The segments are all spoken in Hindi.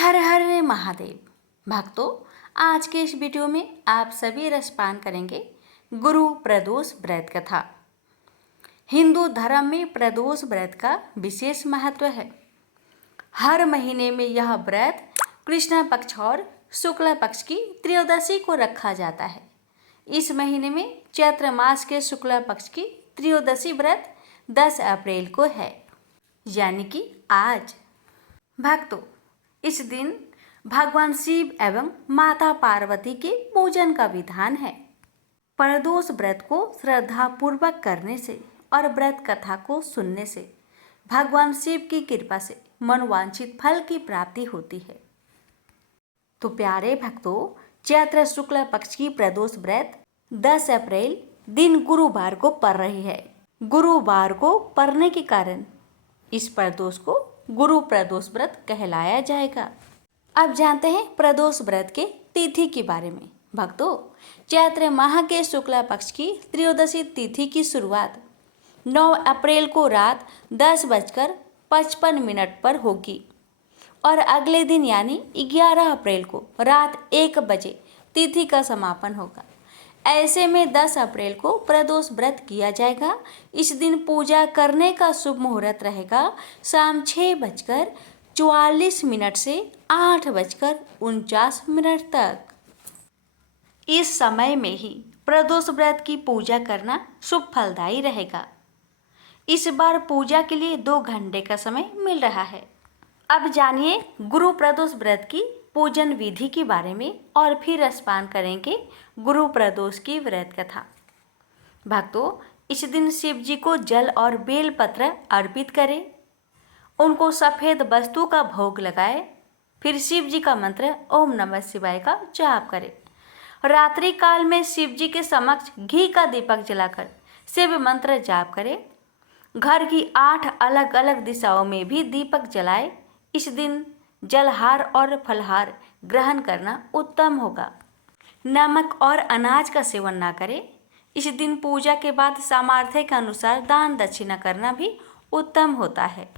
हर हर महादेव। भक्तों, आज के इस वीडियो में आप सभी रसपान करेंगे गुरु प्रदोष व्रत कथा। हिंदू धर्म में प्रदोष व्रत का विशेष महत्व है। हर महीने में यह व्रत कृष्ण पक्ष और शुक्ल पक्ष की त्रयोदशी को रखा जाता है। इस महीने में चैत्र मास के शुक्ल पक्ष की त्रयोदशी व्रत 10 अप्रैल को है, यानी कि आज। भक्तों, इस दिन भगवान शिव एवं माता पार्वती के पूजन का विधान है। प्रदोष व्रत को श्रद्धा पूर्वक करने से और व्रत कथा को सुनने से भगवान शिव की कृपा से मनोवांछित फल की प्राप्ति होती है। तो प्यारे भक्तों, चैत्र शुक्ल पक्ष की प्रदोष व्रत 10 अप्रैल दिन गुरुवार को पड़ रही है। गुरुवार को पड़ने के कारण इस प्रदोष को गुरु प्रदोष व्रत कहलाया जाएगा। अब जानते हैं प्रदोष व्रत के तिथि के बारे में। भक्तों, चैत्र माह के शुक्ला पक्ष की त्रयोदशी तिथि की शुरुआत 9 अप्रैल को रात 10:55 पर होगी और अगले दिन यानी 11 अप्रैल को रात 1 बजे तिथि का समापन होगा। ऐसे में 10 अप्रैल को प्रदोष व्रत किया जाएगा। इस दिन पूजा करने का शुभ मुहूर्त रहेगा शाम 6:44 से 8:49 तक। इस समय में ही प्रदोष व्रत की पूजा करना शुभ फलदायी रहेगा। इस बार पूजा के लिए 2 घंटे का समय मिल रहा है। अब जानिए गुरु प्रदोष व्रत की पूजन विधि के बारे में और फिर रसपान करेंगे गुरु प्रदोष की व्रत कथा। भक्तों, इस दिन शिव जी को जल और बेल पत्र अर्पित करें, उनको सफ़ेद वस्तु का भोग लगाए, फिर शिव जी का मंत्र ओम नमः शिवाय का जाप करें। रात्रि काल में शिव जी के समक्ष घी का दीपक जलाकर शिव मंत्र जाप करें। घर की 8 अलग अलग दिशाओं में भी दीपक जलाए। इस दिन जलहार और फलहार ग्रहण करना उत्तम होगा। नमक और अनाज का सेवन ना करें। इस दिन पूजा के बाद सामर्थ्य के अनुसार दान दक्षिणा करना भी उत्तम होता है।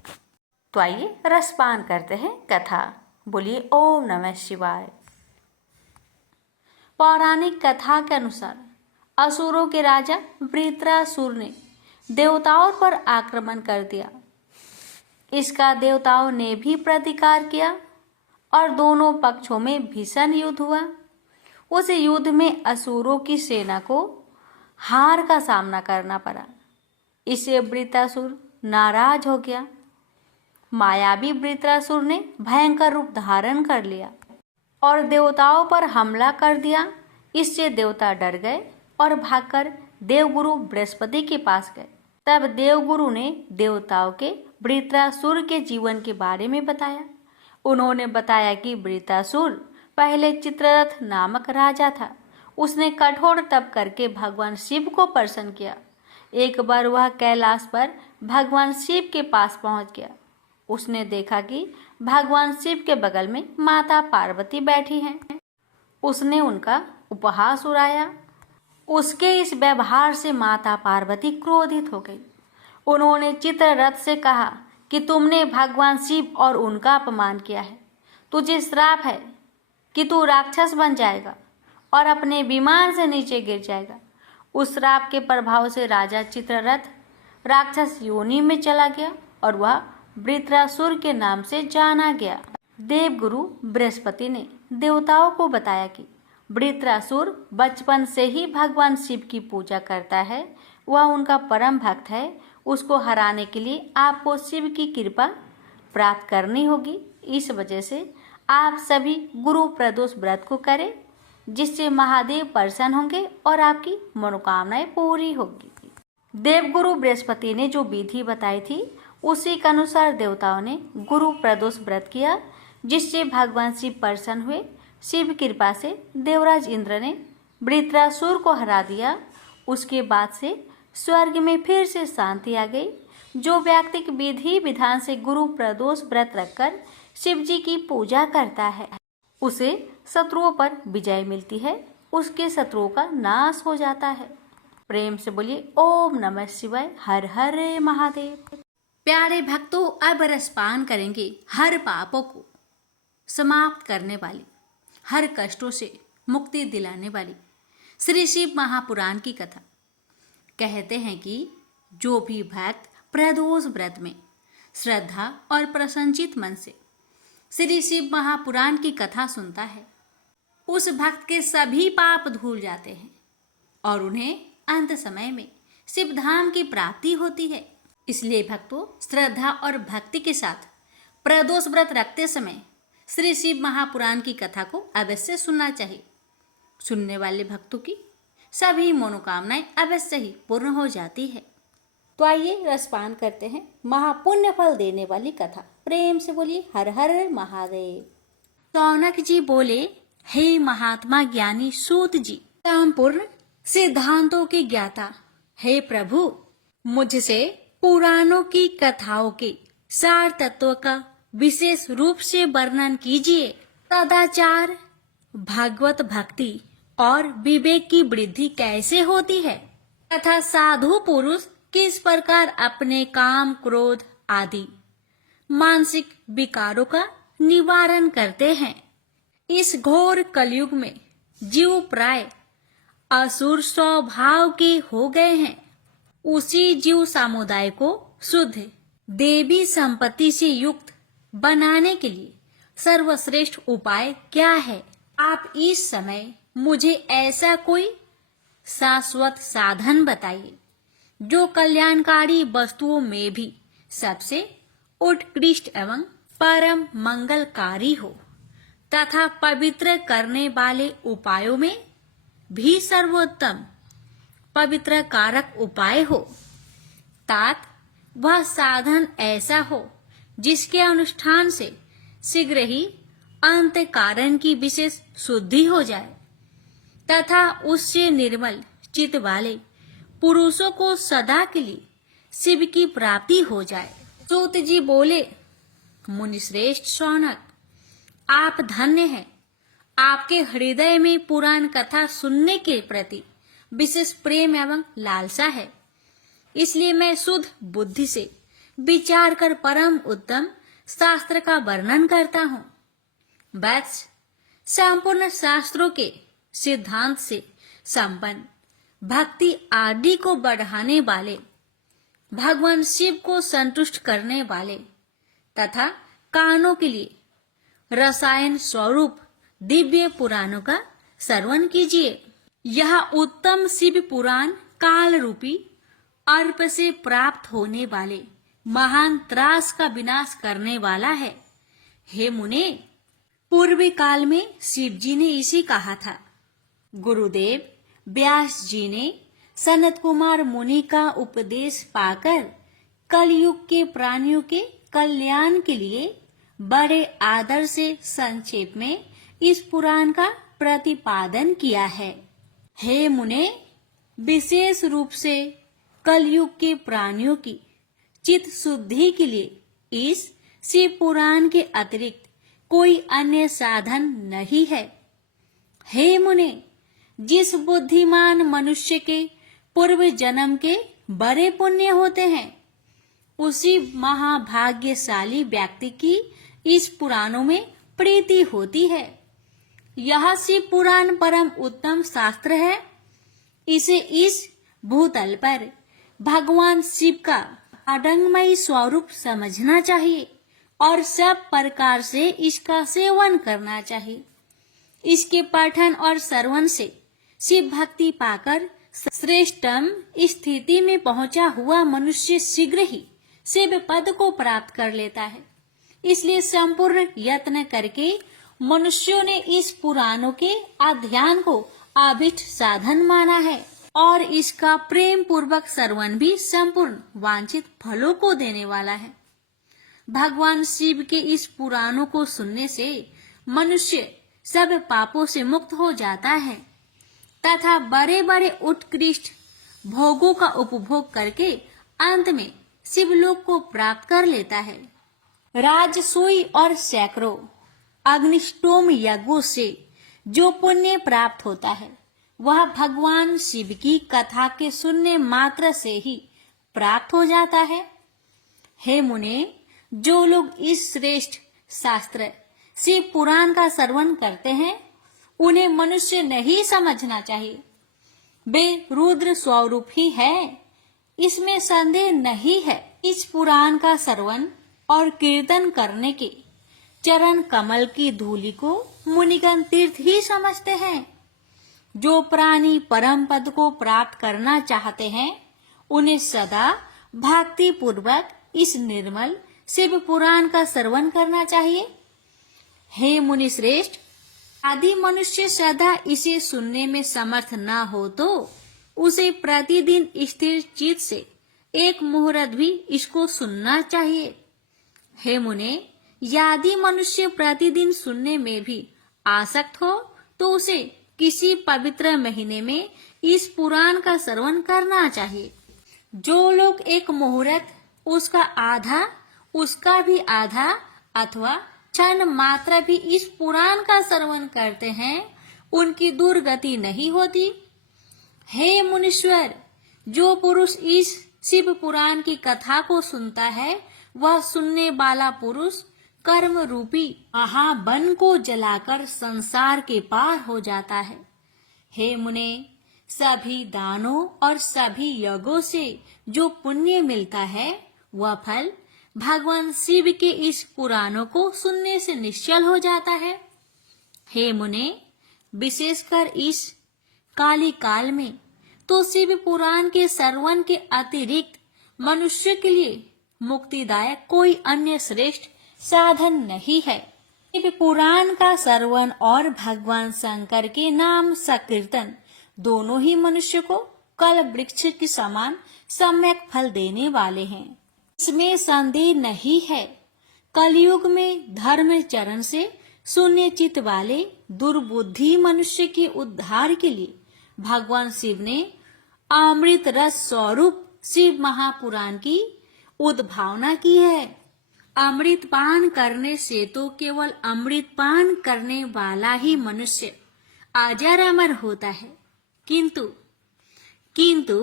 तो आइए रसपान करते हैं कथा। बोलिए ओम नमः शिवाय। पौराणिक कथा के अनुसार असुरों के राजा वृत्रासुर ने देवताओं पर आक्रमण कर दिया। इसका देवताओं ने भी प्रतिकार किया और दोनों पक्षों में भीषण युद्ध हुआ। उस युद्ध में असुरों की सेना को हार का सामना करना पड़ा। इससे वृत्रासुर नाराज हो गया। मायावी वृत्रासुर ने भयंकर रूप धारण कर लिया और देवताओं पर हमला कर दिया। इससे देवता डर गए और भागकर देवगुरु बृहस्पति के पास गए। तब देवगुरु ने देवताओं के वृत्रासुर के जीवन के बारे में बताया। उन्होंने बताया कि वृत्रासुर पहले चित्ररथ नामक राजा था। उसने कठोर तप करके भगवान शिव को प्रसन्न किया। एक बार वह कैलाश पर भगवान शिव के पास पहुंच गया। उसने देखा कि भगवान शिव के बगल में माता पार्वती बैठी हैं। उसने उनका उपहास उड़ाया। उसके इस व्यवहार से माता पार्वती क्रोधित हो गई। उन्होंने चित्ररथ से कहा कि तुमने भगवान शिव और उनका अपमान किया है। तुझे श्राप है कि तू राक्षस बन जाएगा और अपने विमान से नीचे गिर जाएगा। उस श्राप के प्रभाव से राजा चित्ररथ राक्षस योनि में चला गया और वह वृत्रासुर के नाम से जाना गया। देवगुरु बृहस्पति ने देवताओं को बताया कि वृत्रासुर बचपन से ही भगवान शिव की पूजा करता है। वह उनका परम भक्त है। उसको हराने के लिए आपको शिव की कृपा प्राप्त करनी होगी। इस वजह से आप सभी गुरु प्रदोष व्रत को करें, जिससे महादेव प्रसन्न होंगे और आपकी मनोकामनाएं पूरी होगी। देवगुरु बृहस्पति ने जो विधि बताई थी उसी के अनुसार देवताओं ने गुरु प्रदोष व्रत किया, जिससे भगवान शिव प्रसन्न हुए। शिव कृपा से देवराज इंद्र ने वृत्रासुर को हरा दिया। उसके बाद से स्वर्ग में फिर से शांति आ गई। जो व्यक्ति विधि विधान से गुरु प्रदोष व्रत रखकर शिव जी की पूजा करता है, उसे शत्रुओं पर विजय मिलती है। उसके शत्रुओं का नाश हो जाता है। प्रेम से बोलिए ओम नमः शिवाय। हर हर महादेव। प्यारे भक्तों, अब रसपान करेंगे हर पापों को समाप्त करने वाली, हर कष्टों से मुक्ति दिलाने वाली श्री शिव महापुराण की कथा। कहते हैं कि जो भी भक्त प्रदोष व्रत में श्रद्धा और प्रसन्नचित मन से श्री शिव महापुराण की कथा सुनता है, उस भक्त के सभी पाप धुल जाते हैं और उन्हें अंत समय में शिव धाम की प्राप्ति होती है। इसलिए भक्तों, श्रद्धा और भक्ति के साथ प्रदोष व्रत रखते समय श्री शिव महापुराण की कथा को अवश्य सुनना चाहिए। सुनने वाले भक्तों की सभी मनोकामनाएं अवश्य ही पूर्ण हो जाती है। तो आइए रसपान करते हैं महापुण्य फल देने वाली कथा। प्रेम से बोलिए हर हर महादेव। शौनक जी बोले, हे महात्मा ज्ञानी सूत जी, संपूर्ण सिद्धांतों के ज्ञाता, हे प्रभु, मुझसे पुराणों की कथाओं के सार तत्व का विशेष रूप से वर्णन कीजिए। सदाचार, भगवत भक्ति और विवेक की वृद्धि कैसे होती है तथा साधु पुरुष किस प्रकार अपने काम, क्रोध आदि मानसिक विकारों का निवारण करते हैं। इस घोर कलयुग में जीव प्राय असुर स्वभाव के हो गए हैं। उसी जीव समुदाय को शुद्ध देवी संपत्ति से युक्त बनाने के लिए सर्वश्रेष्ठ उपाय क्या है? आप इस समय मुझे ऐसा कोई शाश्वत साधन बताइए जो कल्याणकारी वस्तुओं में भी सबसे उत्कृष्ट एवं परम मंगलकारी हो तथा पवित्र करने वाले उपायों में भी सर्वोत्तम पवित्र कारक उपाय हो। तात वह साधन ऐसा हो जिसके अनुष्ठान से शीघ्र ही अंत कारण की विशेष शुद्धि हो जाए तथा उससे निर्मल चित्त वाले पुरुषों को सदा के लिए शिव की प्राप्ति हो जाए। सूत जी बोले, मुनिश्रेष्ठ शौनक, आप धन्य हैं। आपके हृदय में पुराण कथा सुनने के प्रति विशेष प्रेम एवं लालसा है। इसलिए मैं शुद्ध बुद्धि से विचार कर परम उत्तम शास्त्र का वर्णन करता हूँ। वत्स, संपूर्ण शास्त्रों के सिद्धांत से संपन्न भक्ति आदि को बढ़ाने वाले, भगवान शिव को संतुष्ट करने वाले तथा कानों के लिए रसायन स्वरूप दिव्य पुराणों का श्रवण कीजिए। यह उत्तम शिव पुराण काल रूपी अर्प से प्राप्त होने वाले महान त्रास का विनाश करने वाला है। हे मुने, पूर्व काल में शिव जी ने इसी कहा था। गुरुदेव व्यास जी ने सनत कुमार मुनि का उपदेश पाकर कलयुग के प्राणियों के कल्याण के लिए बड़े आदर से संक्षेप में इस पुराण का प्रतिपादन किया है। हे मुने, विशेष रूप से कलयुग के प्राणियों की चित्त शुद्धि के लिए इस शिव पुराण के अतिरिक्त कोई अन्य साधन नहीं है। हे मुने, जिस बुद्धिमान मनुष्य के पूर्व जन्म के बड़े पुण्य होते हैं, उसी महाभाग्यशाली व्यक्ति की इस पुराणों में प्रीति होती है। यह शिव पुराण परम उत्तम शास्त्र है। इसे इस भूतल पर भगवान शिव का अडंगमयी स्वरूप समझना चाहिए और सब प्रकार से इसका सेवन करना चाहिए। इसके पठन और श्रवण से शिव भक्ति पाकर श्रेष्ठतम स्थिति में पहुंचा हुआ मनुष्य शीघ्र ही शिव पद को प्राप्त कर लेता है। इसलिए संपूर्ण यत्न करके मनुष्यों ने इस पुराणों के अध्ययन को अभिष्ट साधन माना है और इसका प्रेम पूर्वक श्रवण भी संपूर्ण वांछित फलों को देने वाला है। भगवान शिव के इस पुराणों को सुनने से मनुष्य सब पापों से मुक्त हो जाता है तथा बड़े बड़े उत्कृष्ट भोगों का उपभोग करके अंत में शिवलोक को प्राप्त कर लेता है। राजसूय और सैकड़ों अग्निष्टोम यज्ञों से जो पुण्य प्राप्त होता है, वह भगवान शिव की कथा के सुनने मात्र से ही प्राप्त हो जाता है। हे मुने, जो लोग इस श्रेष्ठ शास्त्र शिव पुराण का श्रवण करते हैं उन्हें मनुष्य नहीं समझना चाहिए। वे रुद्र स्वरूप ही है, इसमें संदेह नहीं है। इस पुराण का श्रवण और कीर्तन करने के चरण कमल की धूलि को मुनिगण तीर्थ ही समझते हैं। जो प्राणी परम पद को प्राप्त करना चाहते हैं उन्हें सदा भक्ति पूर्वक इस निर्मल शिव पुराण का श्रवण करना चाहिए। हे मुनि श्रेष्ठ, यदि मनुष्य सदा इसे सुनने में समर्थ न हो तो उसे प्रतिदिन स्थिर चित्त से एक मुहूर्त भी इसको सुनना चाहिए। हे मुने, यदि मनुष्य प्रतिदिन सुनने में भी आसक्त हो तो उसे किसी पवित्र महीने में इस पुराण का श्रवण करना चाहिए। जो लोग एक मुहूर्त, उसका आधा, उसका भी आधा अथवा क्षण मात्र भी इस पुराण का श्रवण करते हैं उनकी दुर्गति नहीं होती। हे मुनीश्वर, जो पुरुष इस शिव पुराण की कथा को सुनता है वह सुनने वाला पुरुष कर्म रूपी महावन को जलाकर संसार के पार हो जाता है। हे मुने, सभी दानों और सभी यज्ञों से जो पुण्य मिलता है वह फल भगवान शिव के इस पुराणों को सुनने से निश्चल हो जाता है। हे मुने, विशेषकर इस काली काल में तो शिव पुराण के श्रवण के अतिरिक्त मनुष्य के लिए मुक्तिदायक कोई अन्य श्रेष्ठ साधन नहीं है। शिव पुराण का श्रवण और भगवान शंकर के नाम संकीर्तन दोनों ही मनुष्य को कल वृक्ष के समान सम्यक फल देने वाले हैं, इसमें संदेह नहीं है। कलयुग में धर्म चरण से शून्य चित्त वाले दुर्बुद्धि मनुष्य के उद्धार के लिए भगवान शिव ने अमृत रस स्वरूप शिव महापुराण की उद्भावना की है। अमृत पान करने से तो केवल अमृत पान करने वाला ही मनुष्य अजर अमर होता है, किंतु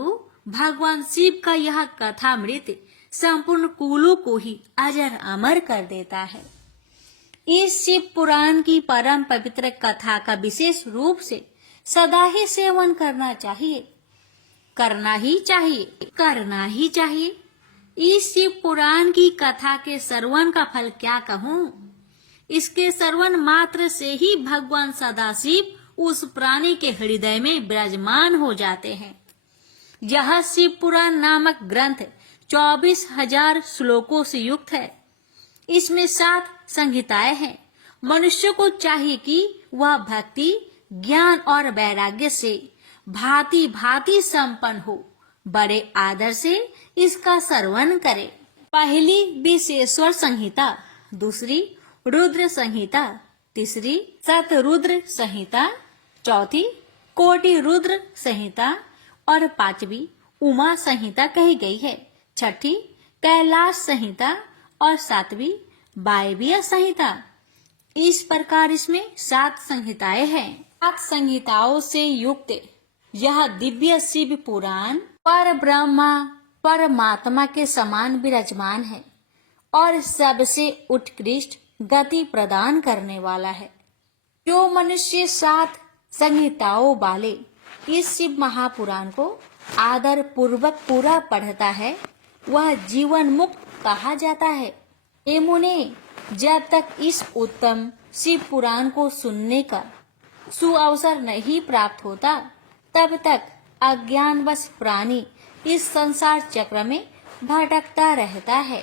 भगवान शिव का यह कथामृत संपूर्ण कुलों को ही अजर अमर कर देता है। इस शिव पुराण की परम पवित्र कथा का विशेष रूप से सदा ही सेवन करना चाहिए, करना ही चाहिए। इस शिव पुराण की कथा के श्रवण का फल क्या कहूँ। इसके श्रवण मात्र से ही भगवान सदाशिव उस प्राणी के हृदय में विराजमान हो जाते हैं। यह शिव पुराण नामक ग्रंथ 24,000 श्लोकों से युक्त है। इसमें 7 संहिताएं हैं। मनुष्य को चाहिए कि वह भक्ति, ज्ञान और वैराग्य से भांति भांति संपन्न हो, बड़े आदर से इसका श्रवण करे। पहली विशेश्वर संहिता, दूसरी रुद्र संहिता, तीसरी शतरुद्र संहिता, चौथी कोटि रुद्र संहिता और 5वीं उमा संहिता कही गई है। छठी कैलाश संहिता और 7वीं वायव्य संहिता। इस प्रकार इसमें 7 संहिताएं हैं। 7 संहिताओं से युक्त यह दिव्य शिव पुराण पर ब्रह्मा परमात्मा के समान विराजमान है और सबसे उत्कृष्ट गति प्रदान करने वाला है। जो मनुष्य 7 संहिताओं वाले इस शिव महापुराण को आदर पूर्वक पूरा पढ़ता है वह जीवन मुक्त कहा जाता है। हे मुने, जब तक इस उत्तम शिव पुराण को सुनने का सुअवसर नहीं प्राप्त होता तब तक अज्ञानवश प्राणी इस संसार चक्र में भटकता रहता है।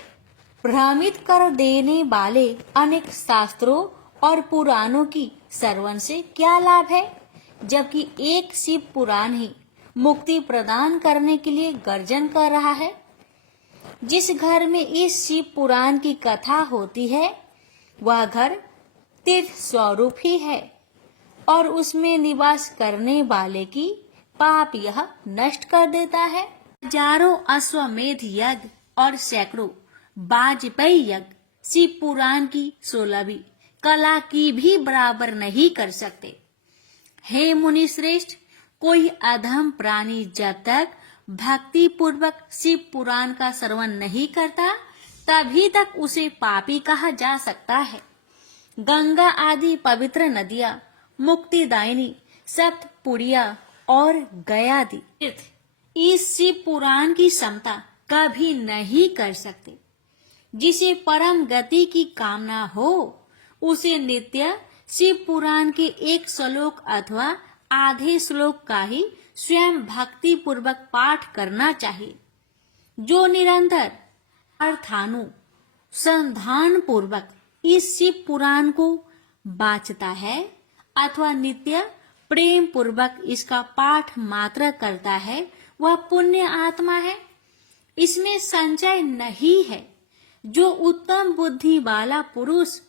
भ्रमित कर देने वाले अनेक शास्त्रों और पुराणों की श्रवण से क्या लाभ है, जबकि एक शिव पुराण ही मुक्ति प्रदान करने के लिए गर्जन कर रहा है। जिस घर में इस शिव पुराण की कथा होती है वह घर तीर्थ स्वरूप ही है और उसमें निवास करने वाले की पाप यह नष्ट कर देता है। हजारों अश्वमेध यज्ञ और सैकड़ों वाजपेयी यज्ञ शिव पुराण की 16वीं कला की भी बराबर नहीं कर सकते। हे मुनि श्रेष्ठ, कोई अधम प्राणी जब तक भक्ति पूर्वक शिव पुराण का श्रवण नहीं करता तभी तक उसे पापी कहा जा सकता है। गंगा आदि पवित्र नदियां, मुक्तिदायिनी सप्तपुरिया और गया आदि तीर्थ इस शिव पुराण की क्षमता कभी नहीं कर सकते। जिसे परम गति की कामना हो उसे नित्य शिव पुराण के एक श्लोक अथवा आधे श्लोक का ही स्वयं भक्ति पूर्वक पाठ करना चाहिए। जो निरंतर अर्थानुसंधान पूर्वक इस शिव पुराण को बाचता है अथवा नित्य प्रेम पूर्वक इसका पाठ मात्र करता है, वह पुण्य आत्मा है। इसमें संचय नहीं है। जो उत्तम बुद्धि वाला पुरुष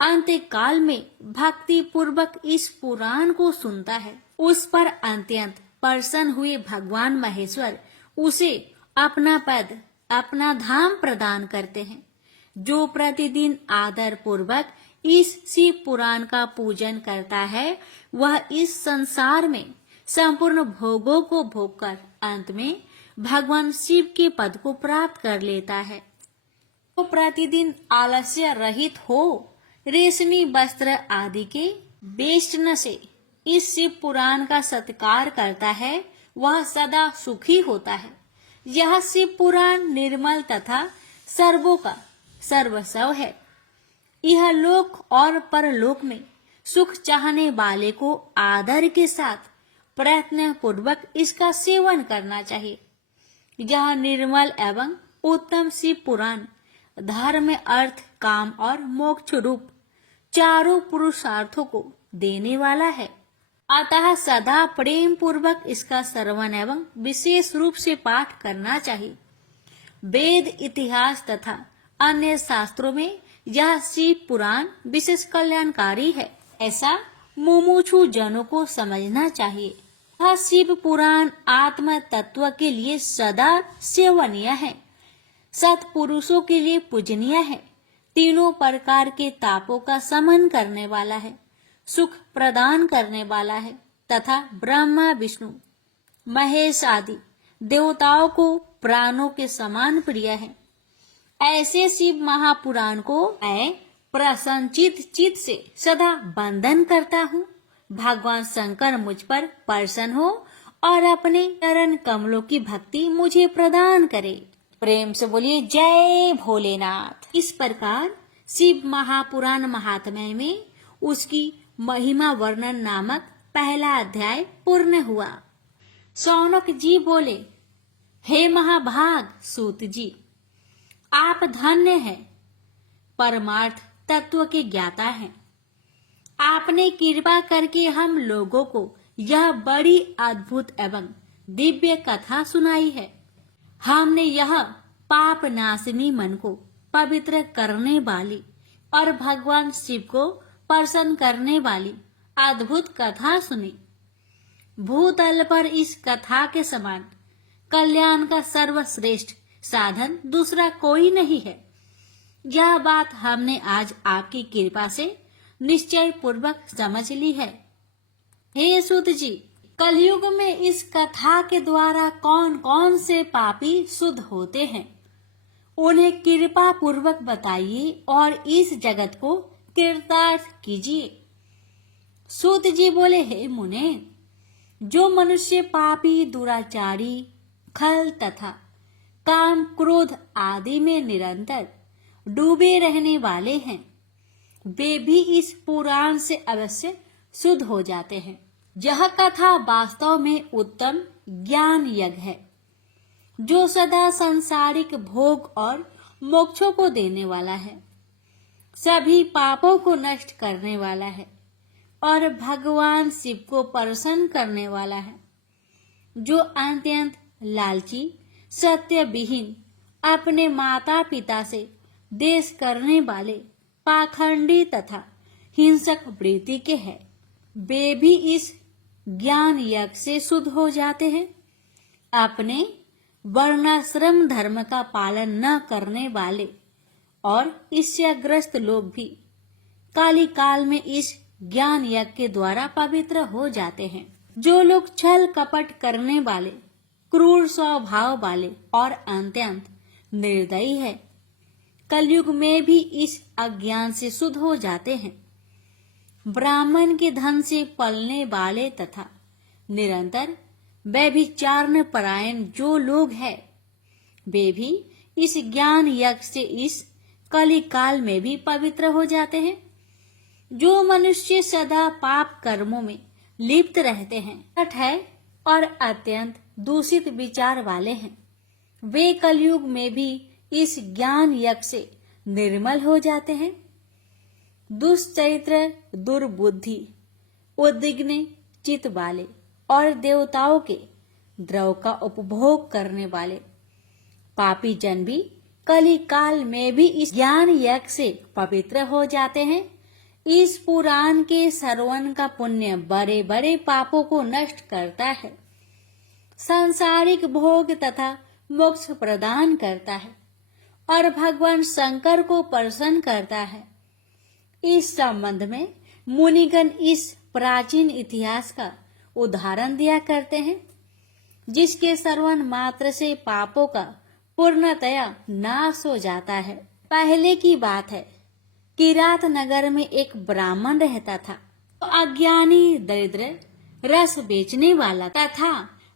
अंत्यकाल में भक्ति पूर्वक इस पुराण को सुनता है, उस पर अत्यंत प्रसन्न हुए भगवान महेश्वर उसे अपना पद, अपना धाम प्रदान करते हैं। जो प्रतिदिन आदर पूर्वक इस शिव पुराण का पूजन करता है, वह इस संसार में संपूर्ण भोगों को भोगकर अंत में भगवान शिव के पद को प्राप्त कर लेता है। तो प्रतिदिन आलस्य रहित हो रेशमी वस्त्र आदि के वेष्टन से इस शिव पुराण का सत्कार करता है, वह सदा सुखी होता है। यह शिव पुराण निर्मल तथा सर्वों का सर्वस्व है। यह लोक और परलोक में सुख चाहने वाले को आदर के साथ प्रयत्न पूर्वक इसका सेवन करना चाहिए। यह निर्मल एवं उत्तम शिव पुराण धर्म, अर्थ, काम और मोक्ष रूप चारों पुरुषार्थों को देने वाला है। अतः सदा प्रेम पूर्वक इसका श्रवण एवं विशेष रूप से पाठ करना चाहिए। वेद, इतिहास तथा अन्य शास्त्रों में यह शिव पुराण विशेष कल्याणकारी है, ऐसा मुमुक्षु जनों को समझना चाहिए। यह शिव पुराण आत्म तत्व के लिए सदा सेवनीय है, सत्पुरुषों के लिए पूजनीय है, तीनों प्रकार के तापों का शमन करने वाला है, सुख प्रदान करने वाला है तथा ब्रह्मा, विष्णु, महेश आदि देवताओं को प्राणों के समान प्रिय है। ऐसे शिव महापुराण को मैं प्रसन्नचित चित्त से सदा वंदन करता हूँ। भगवान शंकर मुझ पर प्रसन्न हो और अपने चरण कमलों की भक्ति मुझे प्रदान करे। प्रेम से बोलिए जय भोलेनाथ। इस प्रकार शिव महापुराण महात्म्य में उसकी महिमा वर्णन नामक पहला अध्याय पूर्ण हुआ। शौनक जी बोले, हे महाभाग सूत जी, आप धन्य हैं, परमार्थ तत्व के ज्ञाता हैं। आपने कृपा करके हम लोगों को यह बड़ी अद्भुत एवं दिव्य कथा सुनाई है। हमने यह पाप नाशिनी मन को पवित्र करने वाली और भगवान शिव को प्रसन्न करने वाली अद्भुत कथा सुनी। भूतल पर इस कथा के समान कल्याण का सर्वश्रेष्ठ साधन दूसरा कोई नहीं है। यह बात हमने आज आपकी कृपा से निश्चय पूर्वक समझ ली है। हे सूत जी, कलयुग में इस कथा के द्वारा कौन कौन से पापी शुद्ध होते हैं, उन्हें कृपा पूर्वक बताइए और इस जगत को कृतार्थ कीजिए। सूत जी बोले, हे मुने, जो मनुष्य पापी, दुराचारी, खल तथा काम, क्रोध आदि में निरंतर डूबे रहने वाले हैं, वे भी इस पुराण से अवश्य शुद्ध हो जाते हैं। यह कथा वास्तव में उत्तम ज्ञान यज्ञ है, जो सदा सांसारिक भोग और मोक्षों को देने वाला है, सभी पापों को नष्ट करने वाला है और भगवान शिव को प्रसन्न करने वाला है। जो अत्यंत लालची, सत्य विहीन, अपने माता पिता से देश करने वाले, पाखंडी तथा हिंसक वृत्ति के हैं, वे भी इस ज्ञान यज्ञ से शुद्ध हो जाते हैं। अपने वर्णाश्रम धर्म का पालन न करने वाले और ईर्ष्याग्रस्त लोग भी काली काल में इस ज्ञान यज्ञ के द्वारा पवित्र हो जाते हैं। जो लोग छल कपट करने वाले, क्रूर स्वभाव वाले और अत्यंत निर्दयी है, कलयुग में भी इस अज्ञान से शुद्ध हो जाते हैं। ब्राह्मण के धन से पलने वाले तथा निरंतर व्यभिचारण परायण जो लोग हैं, वे भी इस ज्ञान यज्ञ से इस कली काल में भी पवित्र हो जाते हैं। जो मनुष्य सदा पाप कर्मों में लिप्त रहते हैं, कट है और अत्यंत दूषित विचार वाले हैं, वे कलयुग में भी इस ज्ञान यज्ञ से निर्मल हो जाते हैं। दुष्चरित्र, दुर्बुद्धि, उद्विग्न चित्त वाले और देवताओं के द्रव का उपभोग करने वाले पापी जन भी कली काल में भी इस ज्ञान यज्ञ से पवित्र हो जाते हैं। इस पुराण के श्रवण का पुण्य बड़े बड़े पापों को नष्ट करता है, सांसारिक भोग तथा मोक्ष प्रदान करता है और भगवान शंकर को प्रसन्न करता है। इस संबंध में मुनिगण इस प्राचीन इतिहास का उदाहरण दिया करते हैं, जिसके श्रवण मात्र से पापों का पूर्णतया नाश हो जाता है। पहले की बात है, किरात नगर में एक ब्राह्मण रहता था। तो अज्ञानी, दरिद्र, रस बेचने वाला तथा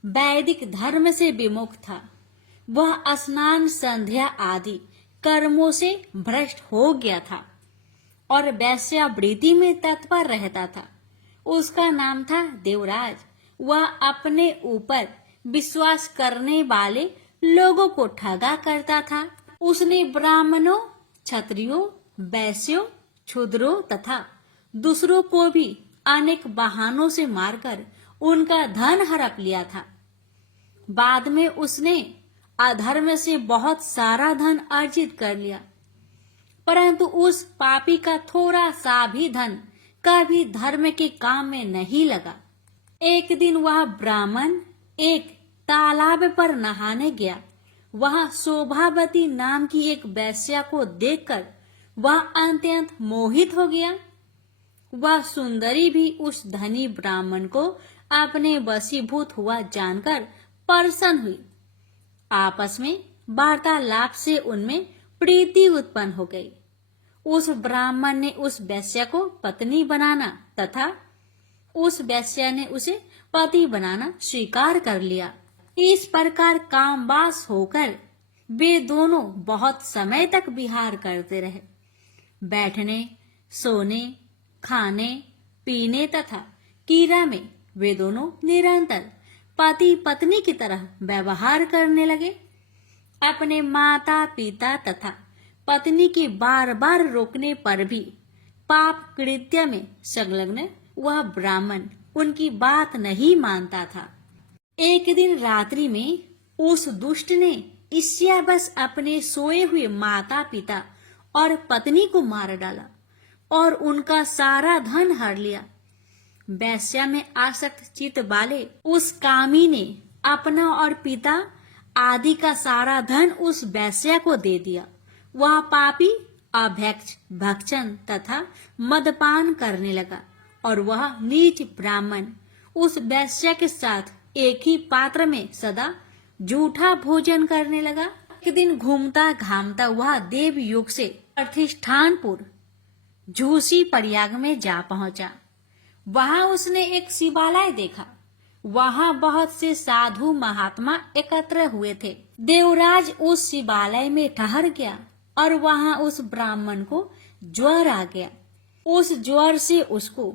वैदिक धर्म से विमुख था। वह स्नान, संध्या आदि कर्मों से भ्रष्ट हो गया था और वेश्यावृत्ति में तत्पर रहता था। उसका नाम था देवराज। वह अपने ऊपर विश्वास करने वाले लोगों को ठगा करता था। उसने ब्राह्मणों, क्षत्रियों, वैश्यों, क्षुद्रों तथा दूसरों को भी अनेक बहानों से मारकर उनका धन हड़प लिया था। बाद में उसने अधर्म से बहुत सारा धन अर्जित कर लिया, परंतु उस पापी का थोड़ा सा भी धन कभी धर्म के काम में नहीं लगा। एक दिन वह ब्राह्मण एक तालाब पर नहाने गया। वहां शोभावती नाम की एक वेश्या को देखकर वह अत्यंत मोहित हो गया। वह सुंदरी भी उस धनी ब्राह्मण को अपने वशीभूत हुआ जानकर प्रसन्न हुई। आपस में वार्तालाप से उनमें प्रीति उत्पन्न हो गई। उस ब्राह्मण ने उस वेश्या को पत्नी बनाना तथा उस वेश्या ने उसे पति बनाना स्वीकार कर लिया। इस प्रकार कामवास होकर वे दोनों बहुत समय तक विहार करते रहे। बैठने, सोने, खाने, पीने तथा कीड़ा में वे दोनों निरंतर पति पत्नी की तरह व्यवहार करने लगे। अपने माता पिता तथा पत्नी के बार बार रोकने पर भी पाप कृत्य में संलग्न वह ब्राह्मण उनकी बात नहीं मानता था। एक दिन रात्रि में उस दुष्ट ने ईर्ष्यावश अपने सोए हुए माता पिता और पत्नी को मार डाला और उनका सारा धन हर लिया। वेश्या में आसक्त चित्त वाले उस कामी ने अपना और पिता आदि का सारा धन उस वेश्या को दे दिया। वह पापी अभ्यक्ष, भक्षण तथा मदपान करने लगा और वह नीच ब्राह्मण उस वेश्या के साथ एक ही पात्र में सदा झूठा भोजन करने लगा। एक दिन घूमता घामता वह देवयुग से प्रतिष्ठानपुर झूसी प्रयाग में जा पहुंचा। वहां उसने एक शिवालय देखा। वहां बहुत से साधु महात्मा एकत्र हुए थे। देवराज उस शिवालय में ठहर गया और वहां उस ब्राह्मण को ज्वर आ गया। उस ज्वर से उसको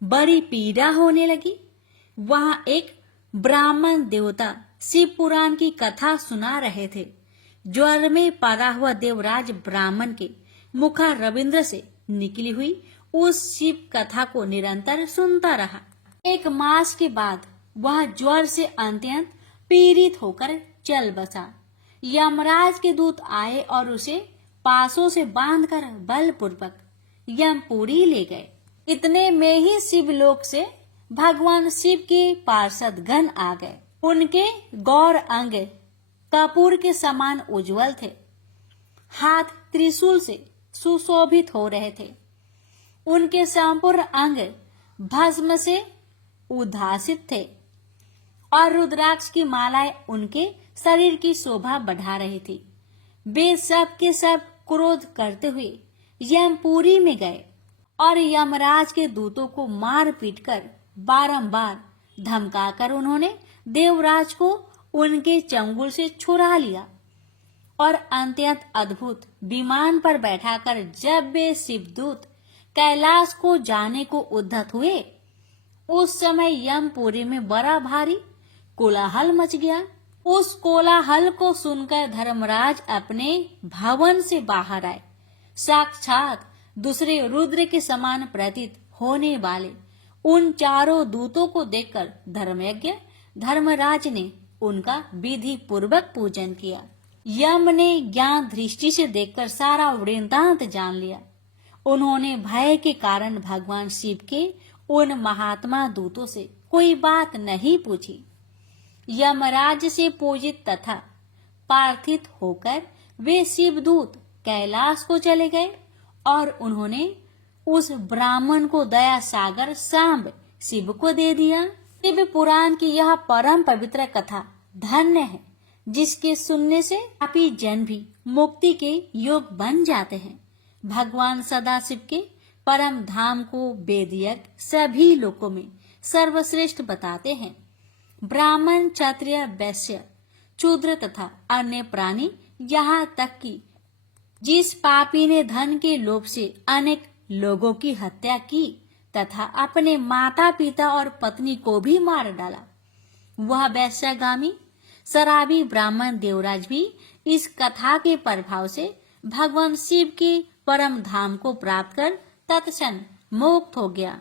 बड़ी पीड़ा होने लगी। वहां एक ब्राह्मण देवता शिव पुराण की कथा सुना रहे थे। ज्वर में पड़ा हुआ देवराज ब्राह्मण के मुखा रविंद्र से निकली हुई उस शिव कथा को निरंतर सुनता रहा। एक मास के बाद वह ज्वर से अत्यंत पीड़ित होकर चल बसा। यमराज के दूत आए और उसे पासों से बांधकर बलपूर्वक यमपुरी ले गए। इतने में ही शिवलोक से भगवान शिव के पार्षद गण आ गए। उनके गौर अंग कपूर के समान उज्जवल थे। हाथ त्रिशूल से सुशोभित हो रहे थे। उनके संपूर्ण अंग भस्म से उद्भासित थे और रुद्राक्ष की मालाएं उनके शरीर की शोभा बढ़ा रही थी। वे सब के सब क्रोध करते हुए यमपुरी में गए और यमराज के दूतों को मार पीट कर बारंबार धमकाकर उन्होंने देवराज को उनके चंगुल से छुड़ा लिया और अत्यंत अद्भुत विमान पर बैठाकर जब वे शिवदूत कैलाश को जाने को उद्यत हुए, उस समय यमपुरी में बड़ा भारी कोलाहल मच गया। उस कोलाहल को सुनकर धर्मराज अपने भवन से बाहर आए। साक्षात दूसरे रुद्र के समान प्रतीत होने वाले उन चारों दूतों को देखकर धर्मयज्ञ धर्मराज ने उनका विधि पूर्वक पूजन किया। यम ने ज्ञान दृष्टि से देखकर सारा वृत्तांत जान लिया। उन्होंने भय के कारण भगवान शिव के उन महात्मा दूतों से कोई बात नहीं पूछी। यमराज से पूजित तथा प्रार्थित होकर वे शिवदूत कैलाश को चले गए और उन्होंने उस ब्राह्मण को दया सागर सांब शिव को दे दिया। शिव पुराण की यह परम पवित्र कथा धन्य है, जिसके सुनने से पापी जन भी मुक्ति के योग बन जाते हैं। भगवान सदाशिव के परम धाम को वेदयज्ञ सभी लोकों में सर्वश्रेष्ठ बताते हैं। ब्राह्मण, क्षत्रिय, वैश्य, शूद्र तथा अन्य प्राणी, यहाँ तक कि जिस पापी ने धन के लोभ से अनेक लोगों की हत्या की तथा अपने माता पिता और पत्नी को भी मार डाला, वह वैश्यगामी शराबी ब्राह्मण देवराज भी इस कथा के प्रभाव से भगवान शिव के परम धाम को प्राप्त कर तत्क्षण मुक्त हो गया।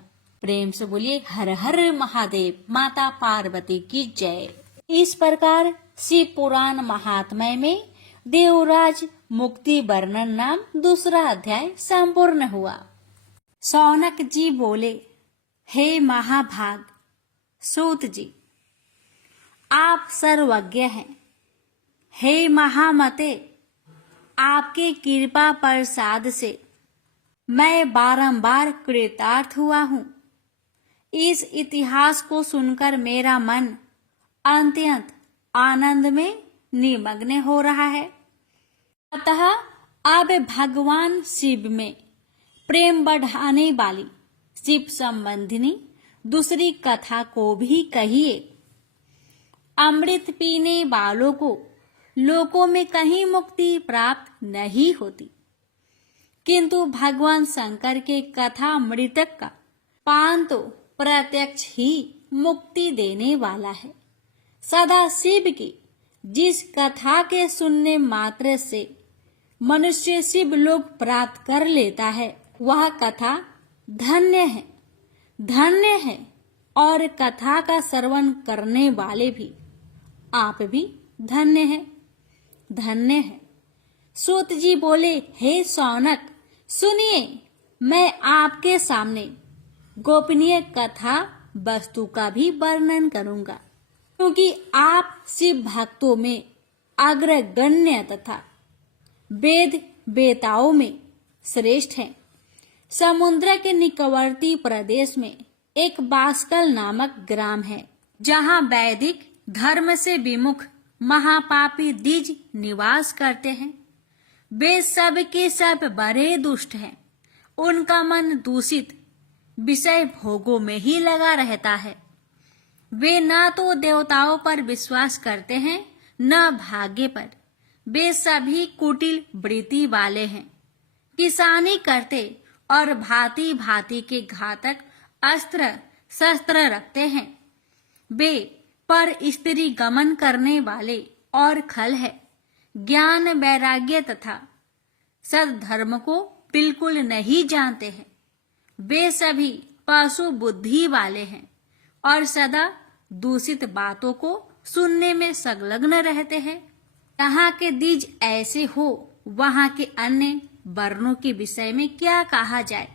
प्रेम से बोलिए हर हर महादेव, माता पार्वती की जय। इस प्रकार शिव पुराण महात्म्य में देवराज मुक्ति वर्णन नाम दूसरा अध्याय संपूर्ण हुआ। शौनक जी बोले, हे महाभाग सूत जी, आप सर्वज्ञ हैं। हे महामते, आपके कृपा प्रसाद से मैं बारंबार कृतार्थ हुआ हूँ। इस इतिहास को सुनकर मेरा मन अत्यंत आनंद में निमग्न हो रहा है। अतः अब भगवान शिव में प्रेम बढ़ाने वाली शिव संबंधिनी दूसरी कथा को भी कहिए। अमृत पीने वालों को लोकों में कहीं मुक्ति प्राप्त नहीं होती, किंतु भगवान शंकर के कथा मृतक का पान तो प्रत्यक्ष ही मुक्ति देने वाला है। सदा शिव की जिस कथा के सुनने मात्र से मनुष्य शिव लोक प्राप्त कर लेता है, वह कथा धन्य है, धन्य है। और कथा का श्रवण करने वाले भी, आप भी धन्य है, धन्य है। सूत जी बोले, हे शौनक, सुनिए, मैं आपके सामने गोपनीय कथा वस्तु का भी वर्णन करूंगा, क्योंकि आप शिव भक्तों में अग्रगण्य तथा वेद वेताओं में श्रेष्ठ हैं। समुद्र के निकटवर्ती प्रदेश में एक बास्कल नामक ग्राम है, जहाँ वैदिक धर्म से विमुख महापापी द्विज निवास करते हैं। वे सब के सब बड़े दुष्ट हैं। उनका मन दूषित विषय भोगों में ही लगा रहता है। वे न तो देवताओं पर विश्वास करते हैं, न भाग्य पर। वे सभी कुटिल वृत्ति वाले हैं। किसानी करते और भांति भांति के घातक अस्त्र शस्त्र रखते हैं। वे पर स्त्री गमन करने वाले और खल है। ज्ञान, वैराग्य तथा सद्धर्म को बिल्कुल नहीं जानते हैं। वे सभी पशु बुद्धि वाले हैं और सदा दूषित बातों को सुनने में संलग्न रहते हैं। यहाँ के द्विज ऐसे हो, वहाँ के अन्य वर्णों के विषय में क्या कहा जाए।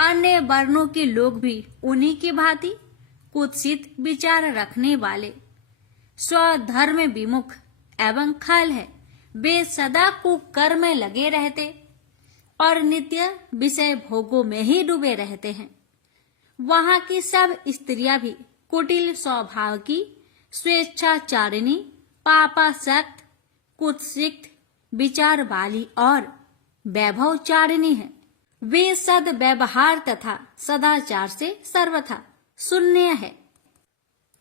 अन्य वर्णों के लोग भी उन्हीं की भांति कुत्सित विचार रखने वाले, स्वधर्म विमुख एवं खल है। वे सदा कुकर्म में लगे रहते और नित्य विषय भोगों में ही डूबे रहते हैं। वहाँ की सब स्त्रियां भी कुटिल स्वभाव की, स्वेच्छाचारिणी, पापासक्त, कुत्सित विचार वाली और वैभवचारिणी है। वे सद व्यवहार तथा सदाचार से सर्वथा शून्य है।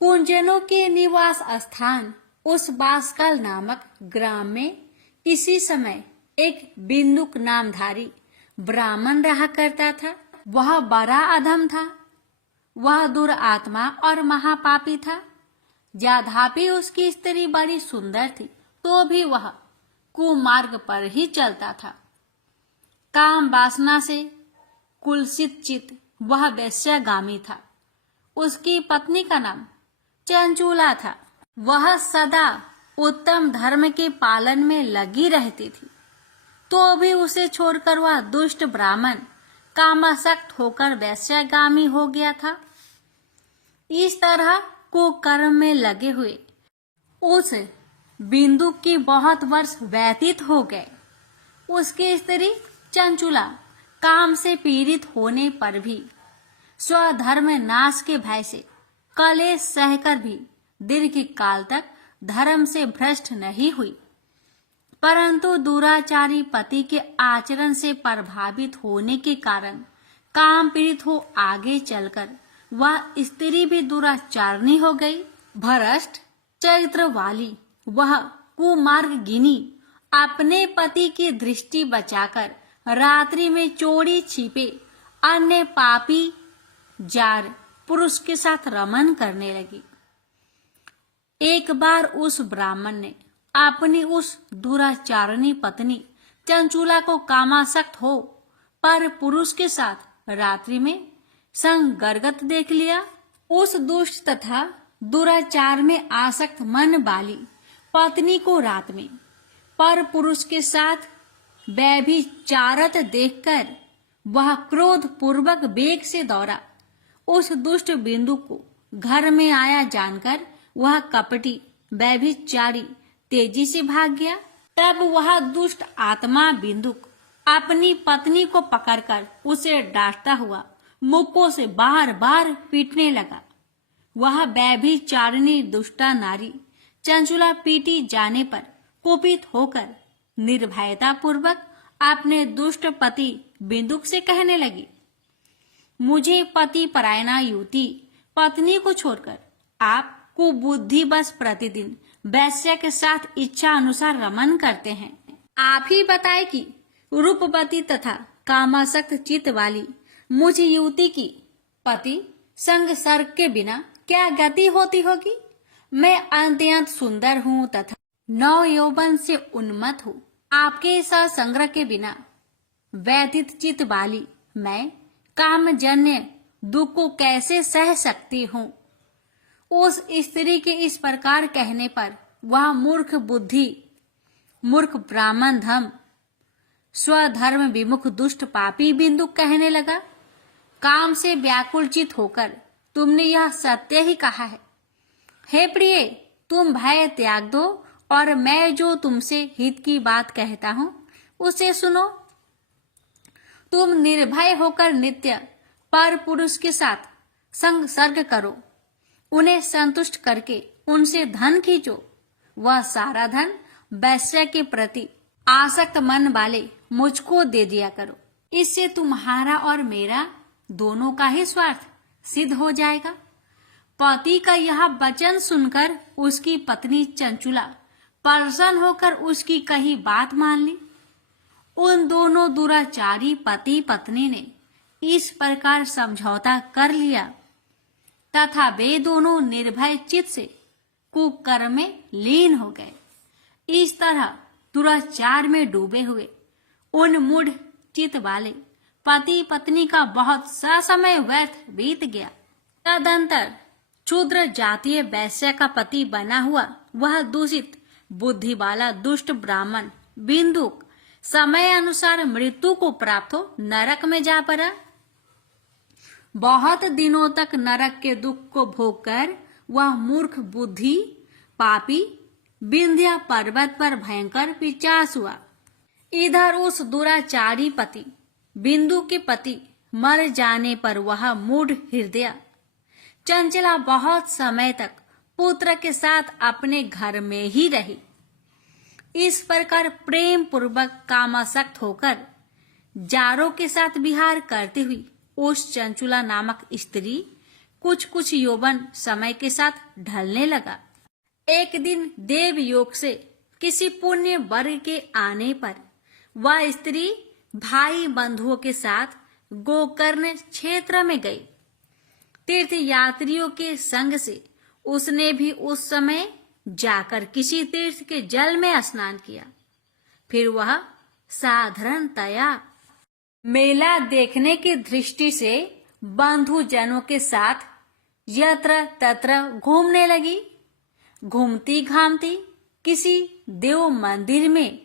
कुंजनों के निवास स्थान उस बासकल नामक ग्राम में इसी समय एक बिंदुक नामधारी ब्राह्मण रहा करता था। वह बड़ा अधम था, वह दुरात्मा और महापापी था। यद्यपि उसकी स्त्री बड़ी सुंदर थी, तो भी वह कुमार्ग पर ही चलता था। काम वासना से कुलसित चित वह वैश्यगामी था। उसकी पत्नी का नाम चंचूला था। वह सदा उत्तम धर्म के पालन में लगी रहती थी, तो भी उसे छोड़कर वह दुष्ट ब्राह्मण कामासक्त होकर वैश्यगामी हो गया था। इस तरह कुकर्म में लगे हुए उस बिंदु के बहुत वर्ष व्यतीत हो गए। उसकी स्त्री चंचुला काम से पीड़ित होने पर भी स्वधर्म नाश के भय से कलेश सहकर भी दीर्घ काल तक धर्म से भ्रष्ट नहीं हुई, परंतु दुराचारी पति के आचरण से प्रभावित होने के कारण काम पीड़ित हो आगे चलकर वह स्त्री भी दुराचारणी हो गई। भ्रष्ट चरित्र वाली वह कुमार्गिनी अपने पति की दृष्टि बचाकर रात्रि में चोरी छिपे अन्य पापी जार पुरुष के साथ रमन करने लगी। एक बार उस ब्राह्मण ने अपनी उस दुराचारणी पत्नी चंचूला को कामासक्त हो पर पुरुष के साथ रात्रि में संगर्गत देख लिया। उस दुष्ट तथा दुराचार में आसक्त मन वाली पत्नी को रात में पर पुरुष के साथ व्यभिचारत देखकर वह क्रोध पूर्वक वेग से दौड़ा। उस दुष्ट बिंदु को घर में आया जानकर वह कपटी व्यभिचारी तेजी से भाग गया। तब वह दुष्ट आत्मा बिंदुक अपनी पत्नी को पकड़कर उसे डांटता हुआ मुक्कों से बार बार पीटने लगा। वह व्यभिचारिणी दुष्टा नारी चंचुला पीटी जाने पर कुपित होकर निर्भयता पूर्वक अपने दुष्ट पति बिंदुक से कहने लगी, मुझे पति परायणा युवती पत्नी को छोड़कर आप कुबुद्धि बस प्रतिदिन वैश्य के साथ इच्छा अनुसार रमन करते हैं। आप ही बताए कि रूपवती तथा कामासक्त चित्त वाली मुझ युवती की पति संग सर्ग के बिना क्या गति होती होगी। मैं अत्यंत सुंदर हूँ तथा नव यौवन से उन्मत्त हूँ। आपके साथ संग्रह के बिना व्यथित चित्त वाली मैं कामजन्य दुख को कैसे सह सकती हूँ। उस स्त्री के इस प्रकार कहने पर वह मूर्ख बुद्धि मूर्ख ब्राह्मण धम स्वधर्म विमुख दुष्ट पापी बिंदु कहने लगा, काम से व्याकुल चित होकर तुमने यह सत्य ही कहा है। हे प्रिय, तुम भय त्याग दो और मैं जो तुमसे हित की बात कहता हूँ उसे सुनो। तुम निर्भय होकर नित्य पर पुरुष के साथ संग सर्ग करो, उन्हें संतुष्ट करके उनसे धन खींचो। वह सारा धन वैश्य के प्रति आसक्त मन वाले मुझको दे दिया करो। इससे तुम्हारा और मेरा दोनों का ही स्वार्थ सिद्ध हो जाएगा। पति का यह वचन सुनकर उसकी पत्नी चंचुला प्रसन्न होकर उसकी कही बात मान ली। उन दोनों दुराचारी पति पत्नी ने इस प्रकार समझौता कर लिया तथा वे दोनों निर्भय चित्त से कुकर्म में लीन हो गए। इस तरह दुराचार में डूबे हुए उन मूढ़ चित्त वाले पति पत्नी का बहुत सा समय व्यर्थ बीत गया। तदंतर क्षुद्र जातीय वैश्य का पति बना हुआ वह दूषित बुद्धि वाला दुष्ट ब्राह्मण बिंदुक समय अनुसार मृत्यु को प्राप्त हो नरक में जा पड़ा। बहुत दिनों तक नरक के दुख को भोगकर वह मूर्ख बुद्धि पापी विंध्या पर्वत पर भयंकर पिचास हुआ। इधर उस दुराचारी पति बिंदु के पति मर जाने पर वह मूढ़ हृदय चंचला बहुत समय तक पुत्र के साथ अपने घर में ही रही। इस प्रकार प्रेम पूर्वक कामासक्त होकर जारों के साथ विहार करती हुई उस चंचुला नामक स्त्री कुछ यौवन समय के साथ ढलने लगा। एक दिन देव योग से किसी पुण्य वर्ग के आने पर वह स्त्री भाई बंधुओं के साथ गोकर्ण क्षेत्र में गई। तीर्थ यात्रियों के संग से उसने भी उस समय जाकर किसी तीर्थ के जल में स्नान किया। फिर वह साधारणतया मेला देखने की दृष्टि से बंधुजनों के साथ यत्र तत्र घूमने लगी। घूमती घामती किसी देव मंदिर में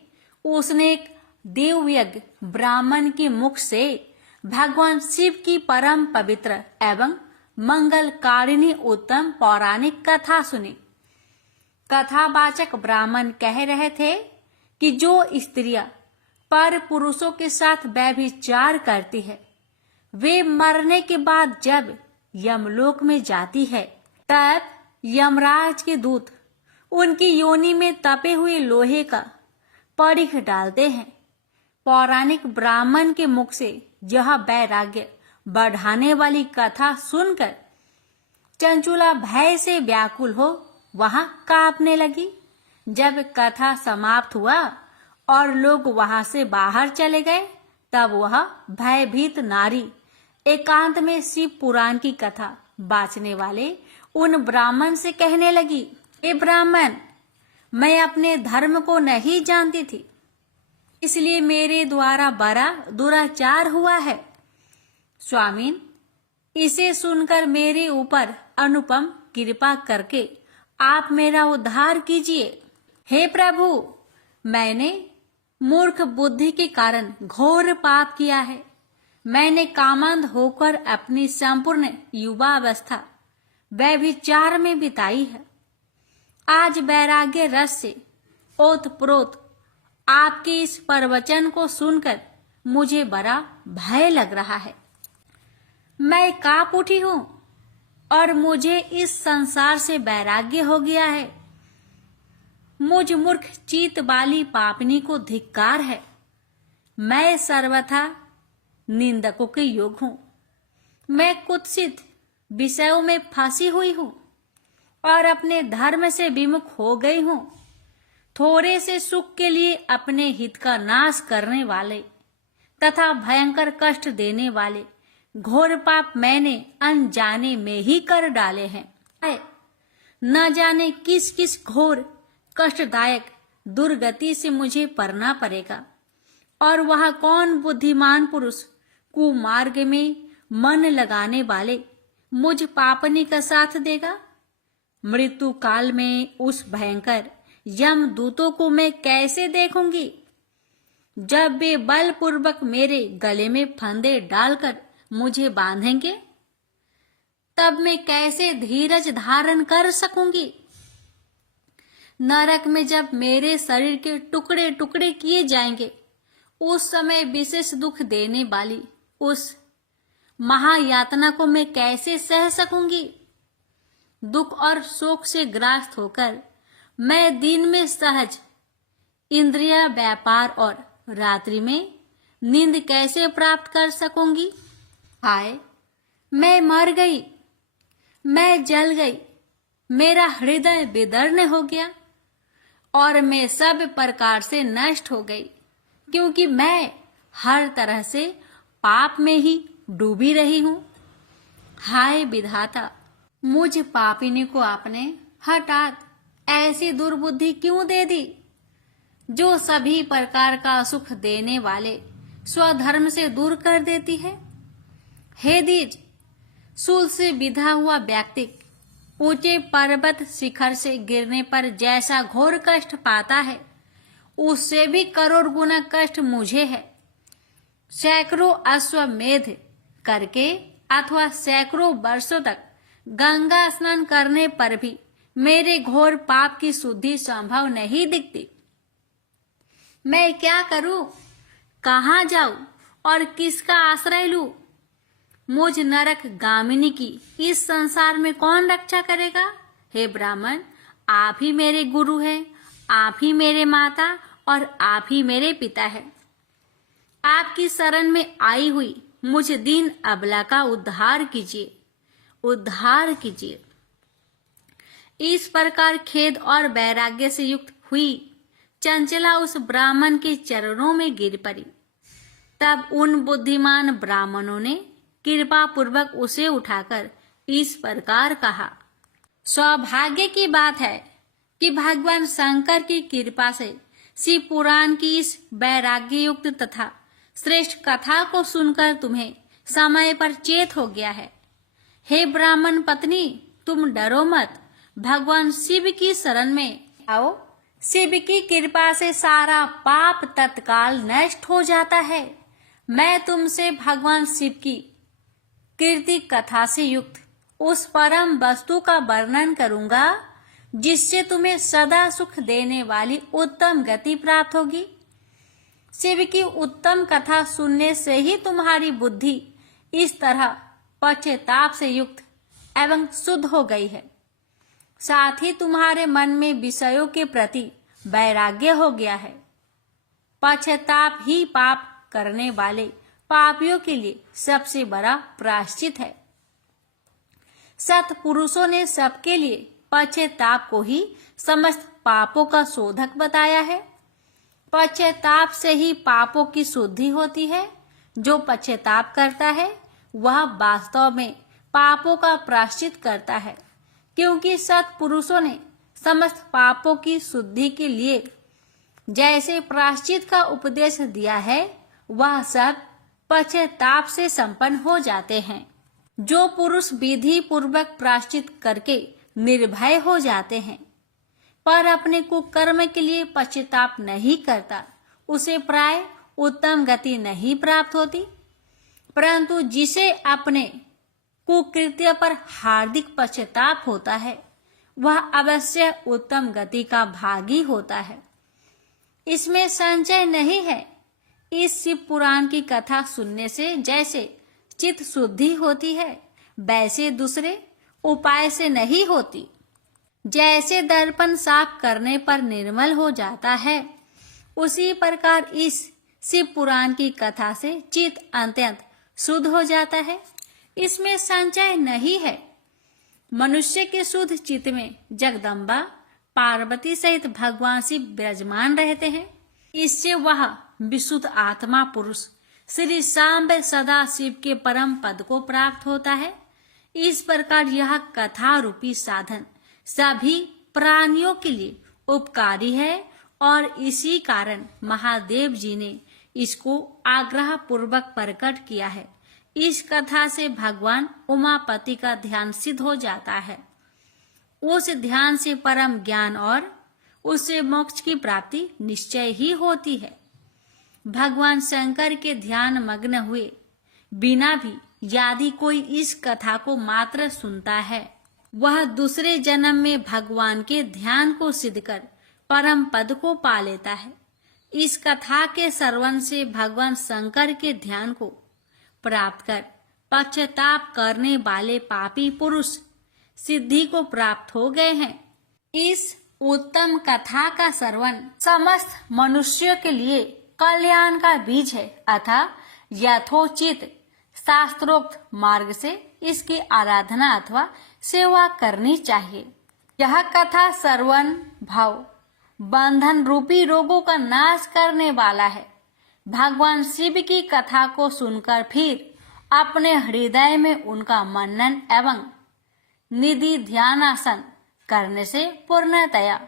उसने एक देवयज्ञ ब्राह्मण के मुख से भगवान शिव की परम पवित्र एवं मंगलकारिणी उत्तम पौराणिक कथा सुनी। कथावाचक ब्राह्मण कह रहे थे कि जो स्त्रियां पर पुरुषों के साथ व्यभिचार करती है वे मरने के बाद जब यमलोक में जाती है तब यमराज के दूत उनकी योनि में तपे हुए लोहे का परीख डालते हैं। पौराणिक ब्राह्मण के मुख से यह वैराग्य बढ़ाने वाली कथा सुनकर चंचुला भय से व्याकुल हो वहां कांपने लगी। जब कथा समाप्त हुआ और लोग वहां से बाहर चले गए तब वह भयभीत नारी एकांत में शिव पुराण की कथा बाँचने वाले उन ब्राह्मण से कहने लगी, ए ब्राह्मण, मैं अपने धर्म को नहीं जानती थी, इसलिए मेरे द्वारा बड़ा दुराचार हुआ है। स्वामीन, इसे सुनकर मेरे ऊपर अनुपम कृपा करके आप मेरा उद्धार कीजिए। हे प्रभु, मैंने मूर्ख बुद्धि के कारण घोर पाप किया है। मैंने कामंद होकर अपनी संपूर्ण युवा अवस्था व्यभिचार में बिताई है। आज वैराग्य रस से ओतप्रोत आपके इस प्रवचन को सुनकर मुझे बड़ा भय लग रहा है। मैं कांप उठी हूं और मुझे इस संसार से वैराग्य हो गया है। मुझ मूर्ख चीत वाली पापनी को धिक्कार है। मैं सर्वथा निंदकों के योग हूं। मैं कुत्सित विषयों में फंसी हुई हूं और अपने धर्म से विमुख हो गई हूं। थोड़े से सुख के लिए अपने हित का नाश करने वाले तथा भयंकर कष्ट देने वाले घोर पाप मैंने अनजाने में ही कर डाले हैं। न जाने किस किस घोर कष्टदायक दुर्गति से मुझे पड़ना पड़ेगा और वह कौन बुद्धिमान पुरुष कुमार्ग में मन लगाने वाले मुझ पापनी का साथ देगा। मृत्यु काल में उस भयंकर यम दूतों को मैं कैसे देखूंगी जब वे बलपूर्वक मेरे गले में फंदे डालकर मुझे बांधेंगे। तब मैं कैसे धीरज धारण कर सकूंगी। नरक में जब मेरे शरीर के टुकड़े टुकड़े किए जाएंगे उस समय विशेष दुख देने वाली उस महायातना को मैं कैसे सह सकूंगी। दुख और शोक से ग्रास्त होकर मैं दिन में सहज इंद्रिय व्यापार और रात्रि में नींद कैसे प्राप्त कर सकूंगी। हाय, मैं मर गई, मैं जल गई, मेरा हृदय विदीर्ण हो गया और मैं सब प्रकार से नष्ट हो गई, क्योंकि मैं हर तरह से पाप में ही डूबी रही हूं। हाय विधाता, मुझ पापिनी को आपने हठात ऐसी दुर्बुद्धि क्यों दे दी जो सभी प्रकार का सुख देने वाले स्वधर्म से दूर कर देती है। हे द्विज, सूल से विधा हुआ व्यक्ति ऊंचे पर्वत शिखर से गिरने पर जैसा घोर कष्ट पाता है उससे भी करोड़ गुना कष्ट मुझे है। सैकड़ों अश्वमेध करके अथवा सैकड़ों वर्षों तक गंगा स्नान करने पर भी मेरे घोर पाप की शुद्धि संभव नहीं दिखती। मैं क्या करूं, कहां जाऊं और किसका आश्रय लूं। मुझ नरक गामिनी की इस संसार में कौन रक्षा करेगा। हे ब्राह्मण, आप ही मेरे गुरु हैं, आप ही मेरे माता और आप ही मेरे पिता हैं। आपकी शरण में आई हुई मुझ दीन अबला का उद्धार कीजिए, उद्धार कीजिए। इस प्रकार खेद और वैराग्य से युक्त हुई चंचला उस ब्राह्मण के चरणों में गिर पड़ी। तब उन बुद्धिमान ब्राह्मणों ने कृपा पूर्वक उसे उठाकर इस प्रकार कहा, सौभाग्य की बात है कि भगवान शंकर की कृपा से शिव पुराण की इस वैराग्य युक्त तथा श्रेष्ठ कथा को सुनकर तुम्हें समय पर चेत हो गया है। हे ब्राह्मण पत्नी, तुम डरो मत, भगवान शिव की शरण में आओ। शिव की कृपा से सारा पाप तत्काल नष्ट हो जाता है। मैं तुमसे भगवान शिव की कीर्ति कथा से युक्त उस परम वस्तु का वर्णन करूंगा जिससे तुम्हें सदा सुख देने वाली उत्तम गति प्राप्त होगी। शिव की उत्तम कथा सुनने से ही तुम्हारी बुद्धि इस तरह पश्चाताप से युक्त एवं शुद्ध हो गई है। साथ ही तुम्हारे मन में विषयों के प्रति वैराग्य हो गया है। पश्चाताप ही पाप करने वाले पापियों के लिए सबसे बड़ा प्रायश्चित है। सत्पुरुषों ने सबके लिए पश्चाताप को ही समस्त पापों का शोधक बताया है। पश्चाताप से ही पापों की शुद्धि होती है। जो पश्चाताप करता है वह वास्तव में पापों का प्रायश्चित करता है, क्योंकि सत्पुरुषों ने समस्त पापों की शुद्धि के लिए जैसे प्रायश्चित का उपदेश दिया है वह सब पश्चाताप से संपन्न हो जाते हैं। जो पुरुष विधि पूर्वक प्रायश्चित करके निर्भय हो जाते हैं पर अपने कुकर्म के लिए पश्चाताप नहीं करता, उसे प्राय उत्तम गति नहीं प्राप्त होती। परंतु जिसे अपने कुकृत्य पर हार्दिक पश्चाताप होता है वह अवश्य उत्तम गति का भागी होता है। इसमें संशय नहीं है। इस शिव पुराण की कथा सुनने से जैसे चित्त शुद्धि होती है वैसे दूसरे उपाय से नहीं होती। जैसे दर्पण साफ करने पर निर्मल हो जाता है, उसी प्रकार इस शिव पुराण की कथा से चित्त अत्यंत शुद्ध हो जाता है। इसमें संशय नहीं है। मनुष्य के शुद्ध चित्त में जगदम्बा पार्वती सहित भगवान शिव विराजमान रहते हैं। इससे वह विशुद्ध आत्मा पुरुष श्री सांब सदा शिव के परम पद को प्राप्त होता है। इस प्रकार यह कथा रूपी साधन सभी प्राणियों के लिए उपकारी है और इसी कारण महादेव जी ने इसको आग्रह पूर्वक प्रकट किया है। इस कथा से भगवान उमापति का ध्यान सिद्ध हो जाता है। उस ध्यान से परम ज्ञान और उससे मोक्ष की प्राप्ति निश्चय ही होती है। भगवान शंकर के ध्यान मग्न हुए बिना भी यदि कोई इस कथा को मात्र सुनता है, वह दूसरे जन्म में भगवान के ध्यान को सिद्ध कर परम पद को पा लेता है। इस कथा के श्रवण से भगवान शंकर के ध्यान को प्राप्त कर पश्चाताप करने वाले पापी पुरुष सिद्धि को प्राप्त हो गए हैं। इस उत्तम कथा का श्रवण समस्त मनुष्यों के लिए कल्याण का बीज है, अतः यथोचित शास्त्रोक्त मार्ग से इसकी आराधना अथवा सेवा करनी चाहिए। यह कथा श्रवण भाव बंधन रूपी रोगों का नाश करने वाला है। भगवान शिव की कथा को सुनकर फिर अपने हृदय में उनका मनन एवं निधि ध्यानासन करने से पूर्णतया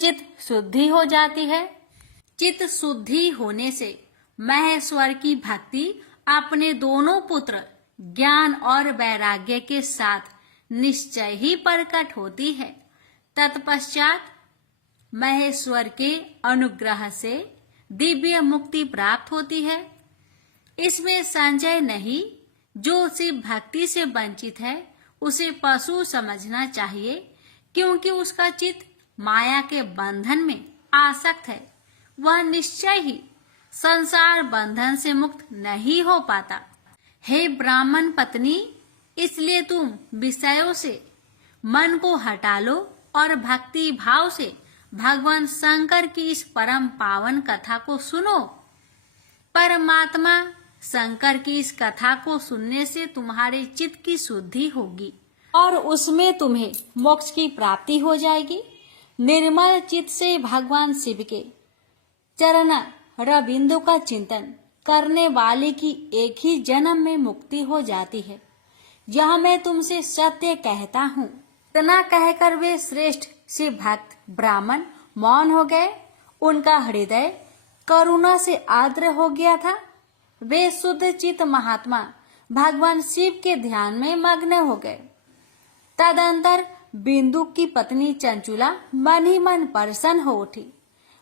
चित्त शुद्धि हो जाती है। चित्त शुद्धि होने से महेश्वर की भक्ति अपने दोनों पुत्र ज्ञान और वैराग्य के साथ निश्चय ही प्रकट होती है। तत्पश्चात महेश्वर के अनुग्रह से दिव्य मुक्ति प्राप्त होती है। इसमें संशय नहीं। जो शिव भक्ति से वंचित है उसे पशु समझना चाहिए, क्योंकि उसका चित्त माया के बंधन में आसक्त है। वह निश्चय ही संसार बंधन से मुक्त नहीं हो पाता। हे ब्राह्मण पत्नी, इसलिए तुम विषयों से मन को हटा लो और भक्ति भाव से भगवान शंकर की इस परम पावन कथा को सुनो। परमात्मा शंकर की इस कथा को सुनने से तुम्हारे चित्त की शुद्धि होगी और उसमें तुम्हें मोक्ष की प्राप्ति हो जाएगी। निर्मल चित्त से भगवान शिव के चरण रविंदु का चिंतन करने वाले की एक ही जन्म में मुक्ति हो जाती है। यह मैं तुमसे सत्य कहता हूँ। इतना कहकर वे श्रेष्ठ शिव भक्त ब्राह्मण मौन हो गए। उनका हृदय करुणा से आर्द्र हो गया था। वे शुद्ध चित्त महात्मा भगवान शिव के ध्यान में मग्न हो गए। तदंतर बिंदु की पत्नी चंचुला मन ही मन प्रसन्न हो उठी।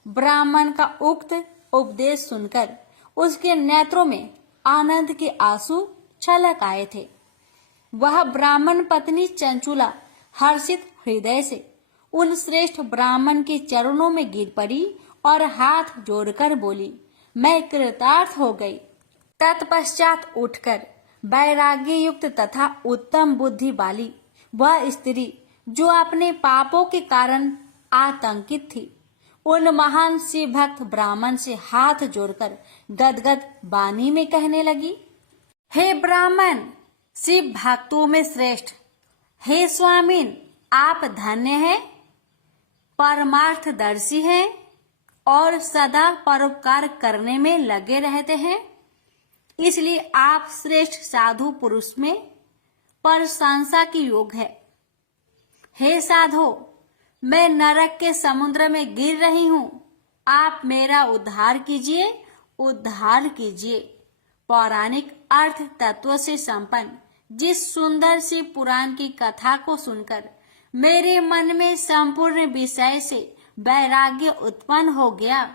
ब्राह्मण का उक्त उपदेश सुनकर उसके नेत्रों में आनंद के आंसू छलक आए थे। वह ब्राह्मण पत्नी चंचुला हर्षित हृदय से उन श्रेष्ठ ब्राह्मण के चरणों में गिर पड़ी और हाथ जोड़कर बोली, मैं कृतार्थ हो गई। तत्पश्चात उठकर वैराग्य युक्त तथा उत्तम बुद्धि वाली वह स्त्री जो अपने पापों के कारण आतंकित थी, उन महान शिव भक्त ब्राह्मण से हाथ जोड़कर गदगद वाणी में कहने लगी, हे ब्राह्मण, शिव भक्तों में श्रेष्ठ, हे स्वामीन, आप धन्य हैं, परमार्थदर्शी हैं और सदा परोपकार करने में लगे रहते हैं। इसलिए आप श्रेष्ठ साधु पुरुष में प्रशंसा की योग है। हे साधो, मैं नरक के समुद्र में गिर रही हूँ, आप मेरा उद्धार कीजिए, उद्धार कीजिए। पौराणिक अर्थ तत्व से संपन्न जिस सुंदर सी पुराण की कथा को सुनकर मेरे मन में संपूर्ण विषय से वैराग्य उत्पन्न हो गया,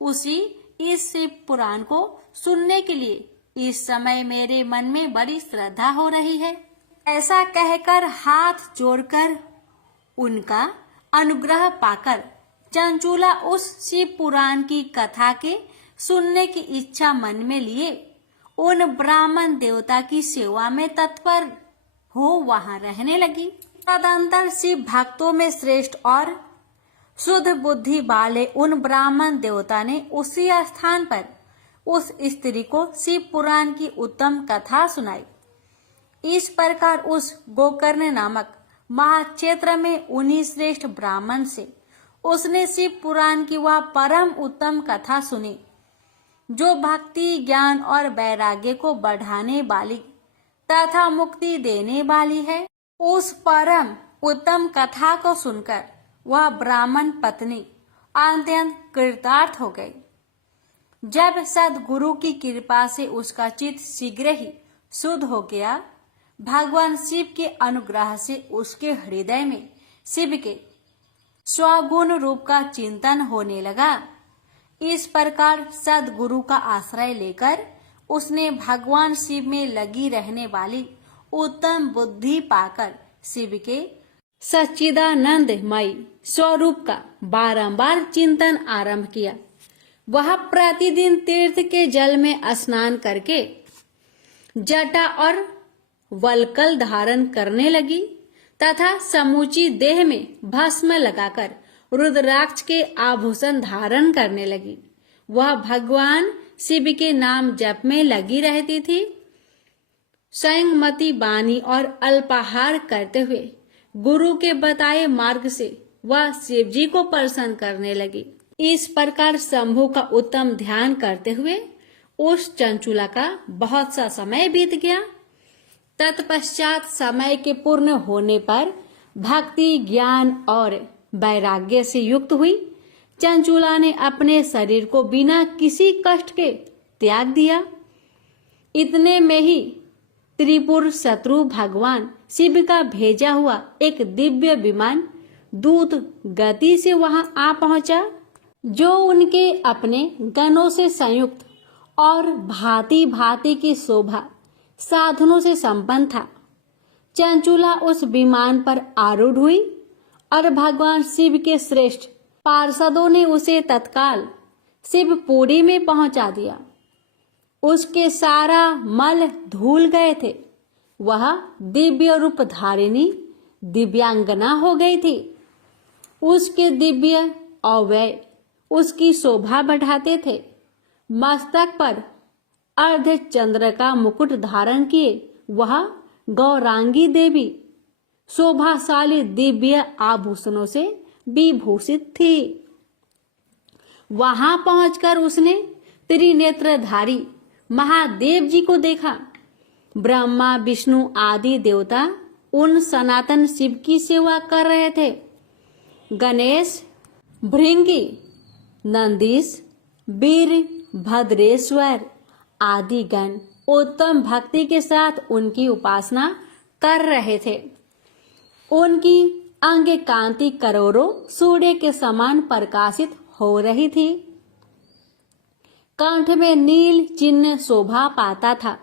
उसी इस शिव पुराण को सुनने के लिए इस समय मेरे मन में बड़ी श्रद्धा हो रही है। ऐसा कहकर हाथ जोड़कर उनका अनुग्रह पाकर चंचुला उस शिव पुराण की कथा के सुनने की इच्छा मन में लिए उन ब्राह्मण देवता की सेवा में तत्पर हो वहां रहने लगी। तदंतर शिव भक्तों में श्रेष्ठ और शुद्ध बुद्धि वाले उन ब्राह्मण देवता ने उसी स्थान पर उस स्त्री को शिव पुराण की उत्तम कथा सुनाई। इस प्रकार उस गोकर्ण नामक महाक्षेत्र में उन्हीं श्रेष्ठ ब्राह्मण से उसने शिव पुराण की वह परम उत्तम कथा सुनी जो भक्ति, ज्ञान और वैराग्य को बढ़ाने वाली तथा मुक्ति देने वाली है। उस परम उत्तम कथा को सुनकर वह ब्राह्मण पत्नी अत्यंत कृतार्थ हो गई। जब सद्गुरु की कृपा से उसका चित्त शीघ्र ही शुद्ध हो गया, भगवान शिव के अनुग्रह से उसके हृदय में शिव के स्वगुण रूप का चिंतन होने लगा। इस प्रकार सद्गुरु का आश्रय लेकर उसने भगवान शिव में लगी रहने वाली उत्तम बुद्धि पाकर शिव के सच्चिदानंदमय स्वरूप का बारंबार चिंतन आरंभ किया। वह प्रतिदिन तीर्थ के जल में स्नान करके जटा और वल्कल धारण करने लगी तथा समूची देह में भस्म लगाकर रुद्राक्ष के आभूषण धारण करने लगी। वह भगवान शिव के नाम जप में लगी रहती थी। संयमती बानी और अल्पाहार करते हुए गुरु के बताए मार्ग से वह शिव जी को प्रसन्न करने लगी। इस प्रकार शंभु का उत्तम ध्यान करते हुए उस चंचुला का बहुत सा समय बीत गया। तत्पश्चात समय के पूर्ण होने पर भक्ति, ज्ञान और वैराग्य से युक्त हुई चंचुला ने अपने शरीर को बिना किसी कष्ट के त्याग दिया। इतने में ही त्रिपुर शत्रु भगवान शिव का भेजा हुआ एक दिव्य विमान दूत गति से वहां आ पहुंचा, जो उनके अपने गणों से संयुक्त और भांति भांति की शोभा साधनों से संपन्न था। चंचुला उस विमान पर आरूढ़ हुई और भगवान शिव के श्रेष्ठ पार्षदों ने उसे तत्काल शिवपुरी में पहुंचा दिया। उसके सारा मल धुल गए थे। वह दिव्य रूप धारिणी दिव्यांगना हो गई थी। उसके दिव्य अवयव उसकी शोभा बढ़ाते थे। मस्तक पर अर्ध चंद्र का मुकुट धारण किए वह गौरांगी देवी शोभाशाली दिव्य आभूषणों से विभूषित थी। वहां पहुंचकर उसने त्रिनेत्रधारी महादेव जी को देखा। ब्रह्मा विष्णु आदि देवता उन सनातन शिव की सेवा कर रहे थे। गणेश, भृंगी, नंदीश, वीर भद्रेश्वर आदि गण उत्तम भक्ति के साथ उनकी उपासना कर रहे थे। उनकी अंग कांति करोड़ों सूर्य के समान प्रकाशित हो रही थी। कंठ में नील चिन्ह शोभा पाता था।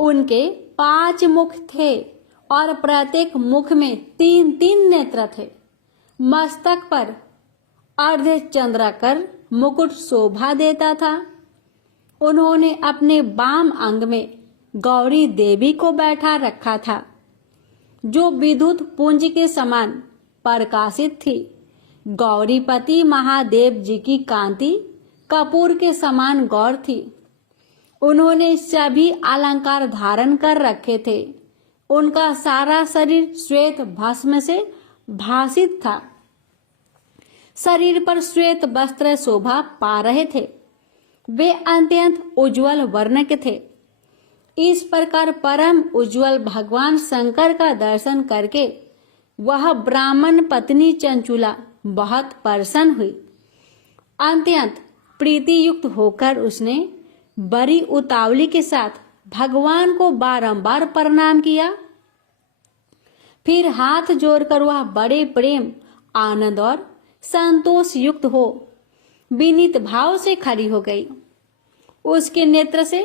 उनके 5 मुख थे और प्रत्येक मुख में 3-3 नेत्र थे। मस्तक पर अर्ध चंद्राकर मुकुट शोभा देता था। उन्होंने अपने बाम अंग में गौरी देवी को बैठा रखा था, जो विद्युत पुंज के समान प्रकाशित थी। गौरीपति महादेव जी की कांति कपूर के समान गौर थी। उन्होंने सभी अलंकार धारण कर रखे थे। उनका सारा शरीर श्वेत भस्म से भासित था। शरीर पर श्वेत वस्त्र शोभा पा रहे थे। वे अत्यंत उज्जवल वर्ण के थे। इस प्रकार परम उज्जवल भगवान शंकर का दर्शन करके वह ब्राह्मण पत्नी चंचुला बहुत प्रसन्न हुई। अत्यंत प्रीति युक्त होकर उसने बड़ी उतावली के साथ भगवान को बारंबार प्रणाम किया। फिर हाथ जोड़कर वह बड़े प्रेम, आनंद और संतोष युक्त हो विनीत भाव से खड़ी हो गई। उसके नेत्र से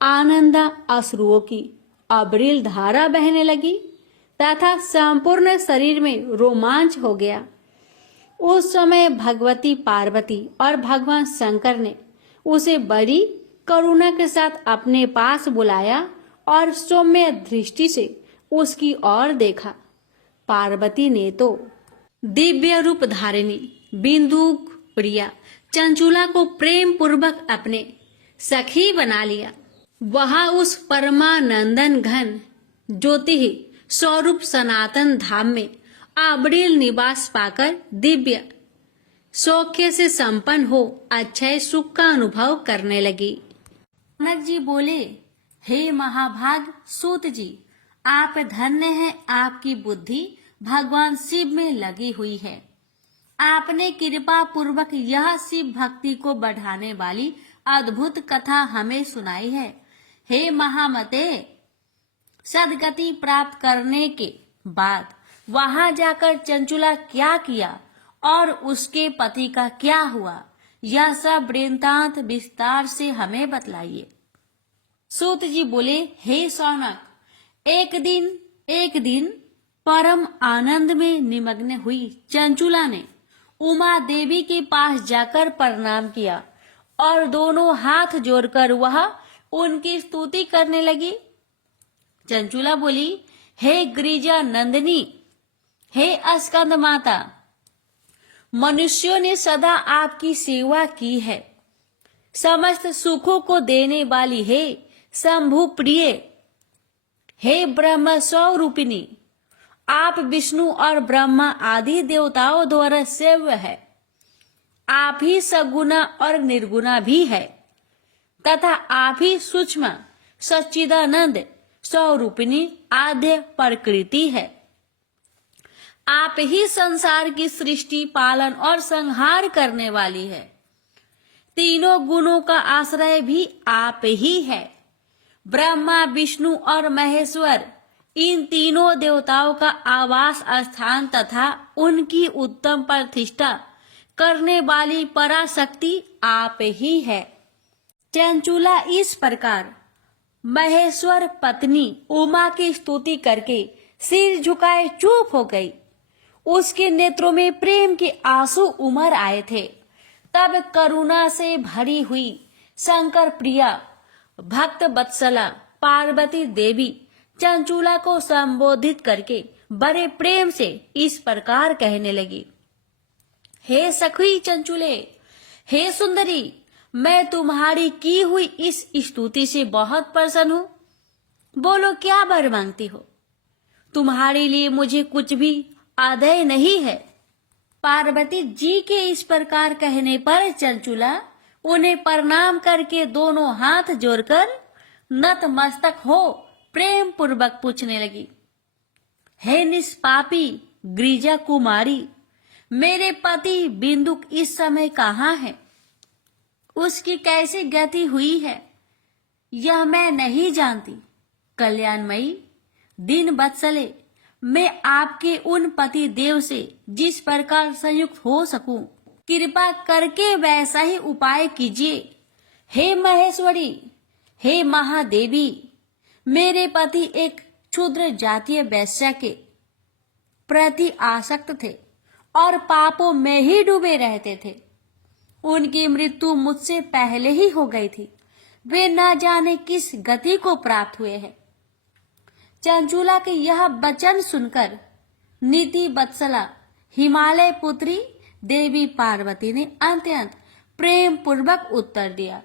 आनंद अश्रुओं की अविरल धारा बहने लगी तथा संपूर्ण शरीर में रोमांच हो गया। उस समय भगवती पार्वती और भगवान शंकर ने उसे बड़ी करुणा के साथ अपने पास बुलाया और सौम्य दृष्टि से उसकी ओर देखा। पार्वती ने तो दिव्य रूप धारिणी बिंदु प्रिया चंचुला को प्रेम पूर्वक अपने सखी बना लिया। वह उस परमानंदन घन ज्योति स्वरूप सनातन धाम में अविरल निवास पाकर दिव्य सौख्य से संपन्न हो अक्षय सुख का अनुभव करने लगी। जनक जी बोले, हे महाभाग सूत जी, आप धन्य हैं। आपकी बुद्धि भगवान शिव में लगी हुई है। आपने कृपा पूर्वक यह शिव भक्ति को बढ़ाने वाली अद्भुत कथा हमें सुनाई है। हे महामते, सदगति प्राप्त करने के बाद वहां जाकर चंचुला क्या किया और उसके पति का क्या हुआ, यह सब वृत्तांत विस्तार से हमें बतलाइए। सूत जी बोले, हे शौनक, एक दिन परम आनंद में निमग्न हुई चंचुला ने उमा देवी के पास जाकर प्रणाम किया और दोनों हाथ जोड़कर वह उनकी स्तुति करने लगी। चंचुला बोली, हे गिरिजा नंदिनी, हे स्कंद माता, मनुष्यों ने सदा आपकी सेवा की है। समस्त सुखों को देने वाली हे शंभु प्रिय, हे ब्रह्म स्वरूपिणी, आप विष्णु और ब्रह्मा आदि देवताओं द्वारा सेव्य है। आप ही सगुना और निर्गुणा भी है तथा आप ही सूक्ष्म सच्चिदानंद स्वरूपिणी आद्य प्रकृति है। आप ही संसार की सृष्टि, पालन और संहार करने वाली है। तीनों गुणों का आश्रय भी आप ही है। ब्रह्मा, विष्णु और महेश्वर, इन तीनों देवताओं का आवास स्थान तथा उनकी उत्तम प्रतिष्ठा करने वाली पराशक्ति आप ही है। चंचुला इस प्रकार महेश्वर पत्नी उमा की स्तुति करके सिर झुकाए चुप हो गई। उसके नेत्रों में प्रेम के आंसू उमड़ आए थे। तब करुणा से भरी हुई शंकर प्रिया भक्त वत्सला पार्वती देवी चंचुला को संबोधित करके बड़े प्रेम से इस प्रकार कहने लगी, हे सखी चंचुले, हे सुंदरी, मैं तुम्हारी की हुई इस स्तुति से बहुत प्रसन्न हूं। बोलो क्या वर मांगती हो? तुम्हारे लिए मुझे कुछ भी आदेय नहीं है। पार्वती जी के इस प्रकार कहने पर चंचुला उन्हें प्रणाम करके दोनों हाथ जोड़कर नतमस्तक हो प्रेम पूर्वक पूछने लगी, हे निष्पापी गिरिजा कुमारी, मेरे पति बिंदुक इस समय कहाँ है? उसकी कैसी गति हुई है यह मैं नहीं जानती। कल्याणमयी दिन बत्सले, मैं आपके उन पति देव से जिस प्रकार संयुक्त हो सकूं, कृपा करके वैसा ही उपाय कीजिए। हे महेश्वरी, हे महादेवी, मेरे पति एक क्षुद्र जातीय वैश्या के प्रति आसक्त थे और पापों में ही डूबे रहते थे। उनकी मृत्यु मुझसे पहले ही हो गई थी। वे न जाने किस गति को प्राप्त हुए हैं। चंचुला के यह वचन सुनकर नीति बत्सला हिमालय पुत्री देवी पार्वती ने अत्यंत प्रेम पूर्वक उत्तर दिया,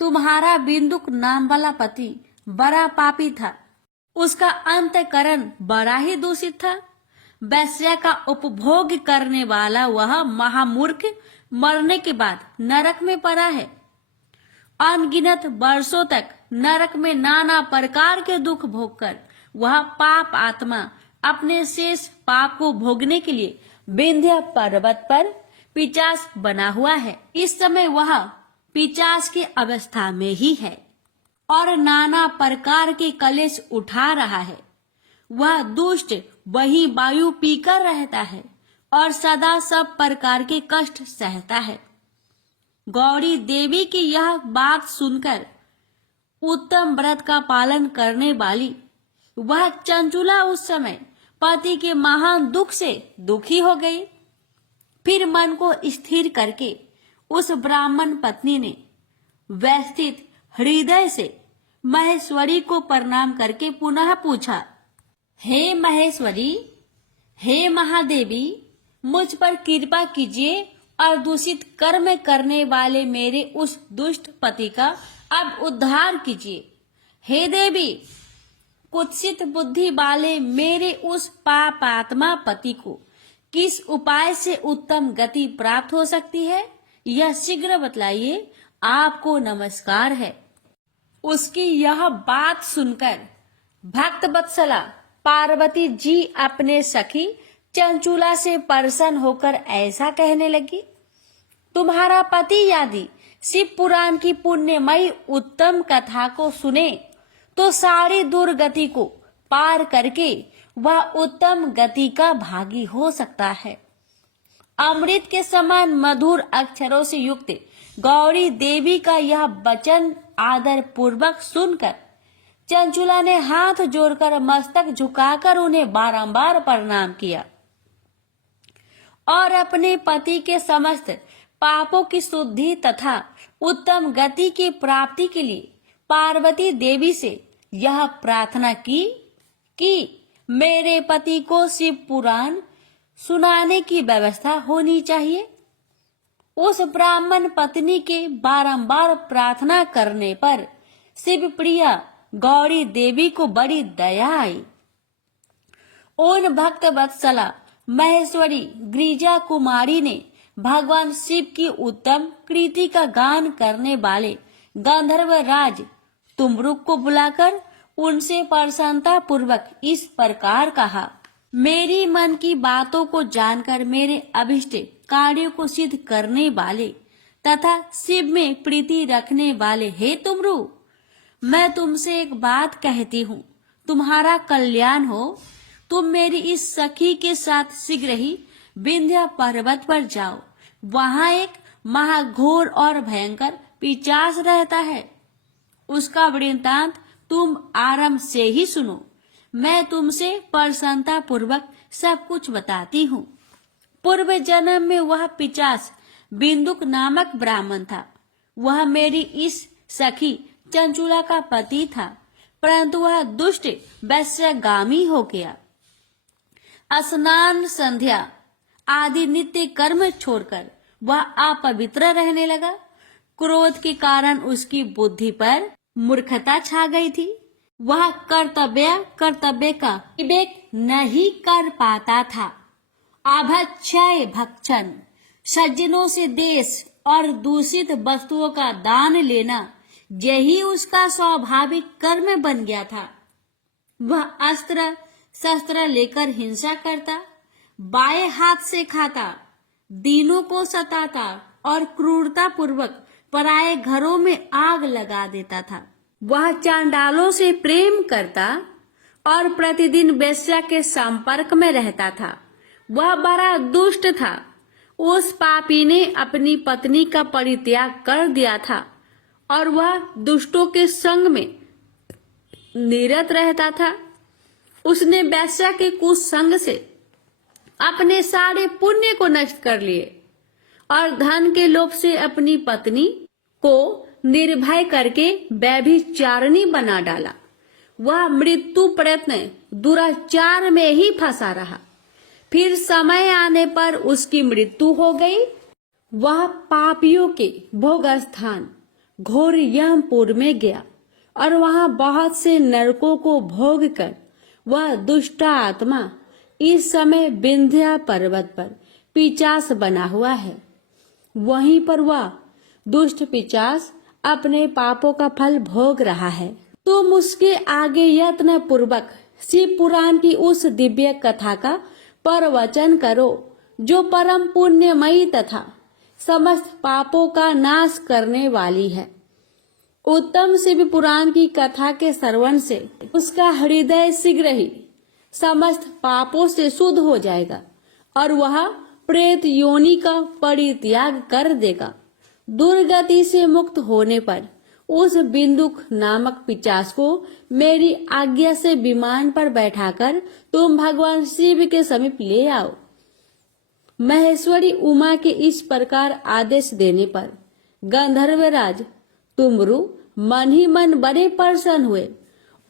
तुम्हारा बिंदुक नाम वाला पति बड़ा पापी था। उसका अंतःकरण बड़ा ही दूषित था। वैश्या का उपभोग करने वाला वह महामूर्ख मरने के बाद नरक में पड़ा है। अनगिनत वर्षों तक नरक में नाना प्रकार के दुख भोगकर वह पाप आत्मा अपने शेष पाप को भोगने के लिए विंध्य पर्वत पर पिशाच बना हुआ है। इस समय वह पिशाच की अवस्था में ही है और नाना प्रकार के कलेश उठा रहा है। वह दुष्ट वही वायु पीकर रहता है और सदा सब प्रकार के कष्ट सहता है। गौरी देवी की यह बात सुनकर उत्तम व्रत का पालन करने वाली वह चंचुला उस समय पति के महान दुख से दुखी हो गई। फिर मन को स्थिर करके उस ब्राह्मण पत्नी ने व्यवस्थित हृदय से महेश्वरी को प्रणाम करके पुनः पूछा, हे महेश्वरी, हे महादेवी, मुझ पर कृपा कीजिए और दूषित कर्म करने वाले मेरे उस दुष्ट पति का अब उद्धार कीजिए। हे देवी, कुत्सित बुद्धि वाले मेरे उस पापात्मा पति को किस उपाय से उत्तम गति प्राप्त हो सकती है, यह शीघ्र बतलाइए। आपको नमस्कार है। उसकी यह बात सुनकर भक्त वत्सला पार्वती जी अपने सखी चंचुला से प्रसन्न होकर ऐसा कहने लगी, तुम्हारा पति यदि शिव पुराण की पुण्यमयी उत्तम कथा को सुने तो सारी दुर्गति को पार करके वह उत्तम गति का भागी हो सकता है। अमृत के समान मधुर अक्षरों से युक्त गौरी देवी का यह वचन आदर पूर्वक सुनकर चंचुला ने हाथ जोड़कर मस्तक झुकाकर उन्हें बारंबार प्रणाम किया और अपने पति के समस्त पापों की शुद्धि तथा उत्तम गति की प्राप्ति के लिए पार्वती देवी से यह प्रार्थना की कि मेरे पति को शिव पुराण सुनाने की व्यवस्था होनी चाहिए। उस ब्राह्मण पत्नी के बारंबार प्रार्थना करने पर शिव प्रिया गौरी देवी को बड़ी दया आई। उन भक्त वत्सला महेश्वरी गिरिजा कुमारी ने भगवान शिव की उत्तम कृति का गान करने वाले गंधर्व राज तुमरुक को बुलाकर उनसे प्रसन्नता पूर्वक इस प्रकार कहा, मेरी मन की बातों को जानकर मेरे अभिष्ट कार्यों को सिद्ध करने वाले तथा शिव में प्रीति रखने वाले हे तुमरु, मैं तुमसे एक बात कहती हूँ, तुम्हारा कल्याण हो। तुम मेरी इस सखी के साथ शीघ्र ही विंध्य पर्वत पर जाओ। वहां एक महाघोर और भयंकर पिशाच रहता है। उसका वृत्तांत तुम आरंभ से ही सुनो। मैं तुमसे प्रसन्नता पूर्वक सब कुछ बताती हूँ। पूर्व जन्म में वह पिशाच बिंदुक नामक ब्राह्मण था। वह मेरी इस सखी चंचुला का पति था, परंतु वह दुष्ट वैश्यगामी हो गया। स्नान संध्या आदि नित्य कर्म छोड़कर वह अपवित्र रहने लगा क्रोध के कारण उसकी बुद्धि पर मूर्खता छा गई थी। वह कर्तव्य का विवेक नहीं कर पाता था। अभक्षय भक्षण, सज्जनों से देश और दूषित वस्तुओं का दान लेना, यही उसका स्वाभाविक कर्म बन गया था। वह अस्त्र शस्त्र लेकर हिंसा करता, बाएं हाथ से खाता, दीनों को सताता और क्रूरता पूर्वक पराये घरों में आग लगा देता था। वह चांडालों से प्रेम करता और प्रतिदिन वेश्या के संपर्क में रहता था। वह बड़ा दुष्ट था। उस पापी ने अपनी पत्नी का परित्याग कर दिया था और वह दुष्टों के संग में निरत रहता था। उसने वेश्या के कुसंग से अपने सारे पुण्य को नष्ट कर लिए और धन के लोभ से अपनी पत्नी को निर्भय करके व्यभिचारिणी बना डाला। वह मृत्यु प्रयत्न दुराचार में ही फंसा रहा। फिर समय आने पर उसकी मृत्यु हो गई। वह पापियों के भोग स्थान घोर यमपुर में गया और वहां बहुत से नरकों को भोग कर वह दुष्ट आत्मा इस समय विंध्या पर्वत पर पिशाच बना हुआ है। वहीं पर वह दुष्ट पिशाच अपने पापों का फल भोग रहा है। तुम उसके आगे यत्न पूर्वक शिव पुराण की उस दिव्य कथा का प्रवचन करो, जो परम पुण्यमयी तथा समस्त पापों का नाश करने वाली है। उत्तम शिव पुराण की कथा के श्रवण से उसका हृदय शीघ्र ही समस्त पापों से शुद्ध हो जाएगा और वह प्रेत योनि का परित्याग कर देगा। दुर्गति से मुक्त होने पर उस बिंदुक नामक पिशाच को मेरी आज्ञा से विमान पर बैठाकर तुम भगवान शिव के समीप ले आओ। महेश्वरी उमा के इस प्रकार आदेश देने पर गंधर्वराज तुमरु मन ही मन बड़े प्रसन्न हुए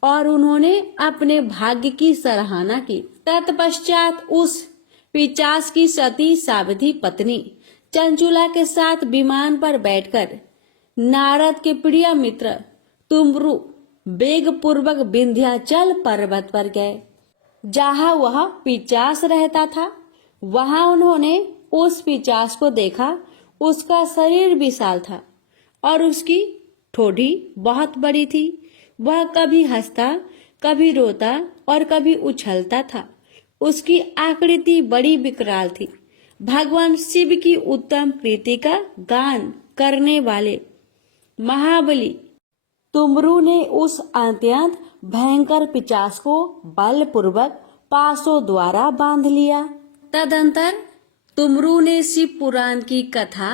और उन्होंने अपने भाग्य की सराहना की। तत्पश्चात उस पिशाच की सती सावधी पत्नी चंचुला के साथ विमान पर बैठकर नारद के प्रिय मित्र तुमरु वेग पूर्वक विंध्याचल पर्वत पर गए, जहाँ वह पिशाच रहता था। वहां उन्होंने उस पिशाच को देखा। उसका शरीर विशाल था और उसकी ठोड़ी बहुत बड़ी थी। वह कभी हंसता, कभी रोता और कभी उछलता था। उसकी आकृति बड़ी विकराल थी। भगवान शिव की उत्तम कृति का गान करने वाले महाबली तुमरु ने उस अत्यंत भयंकर पिशाच को बलपूर्वक पासों द्वारा बांध लिया। तदंतर तुमरु ने शिव पुराण की कथा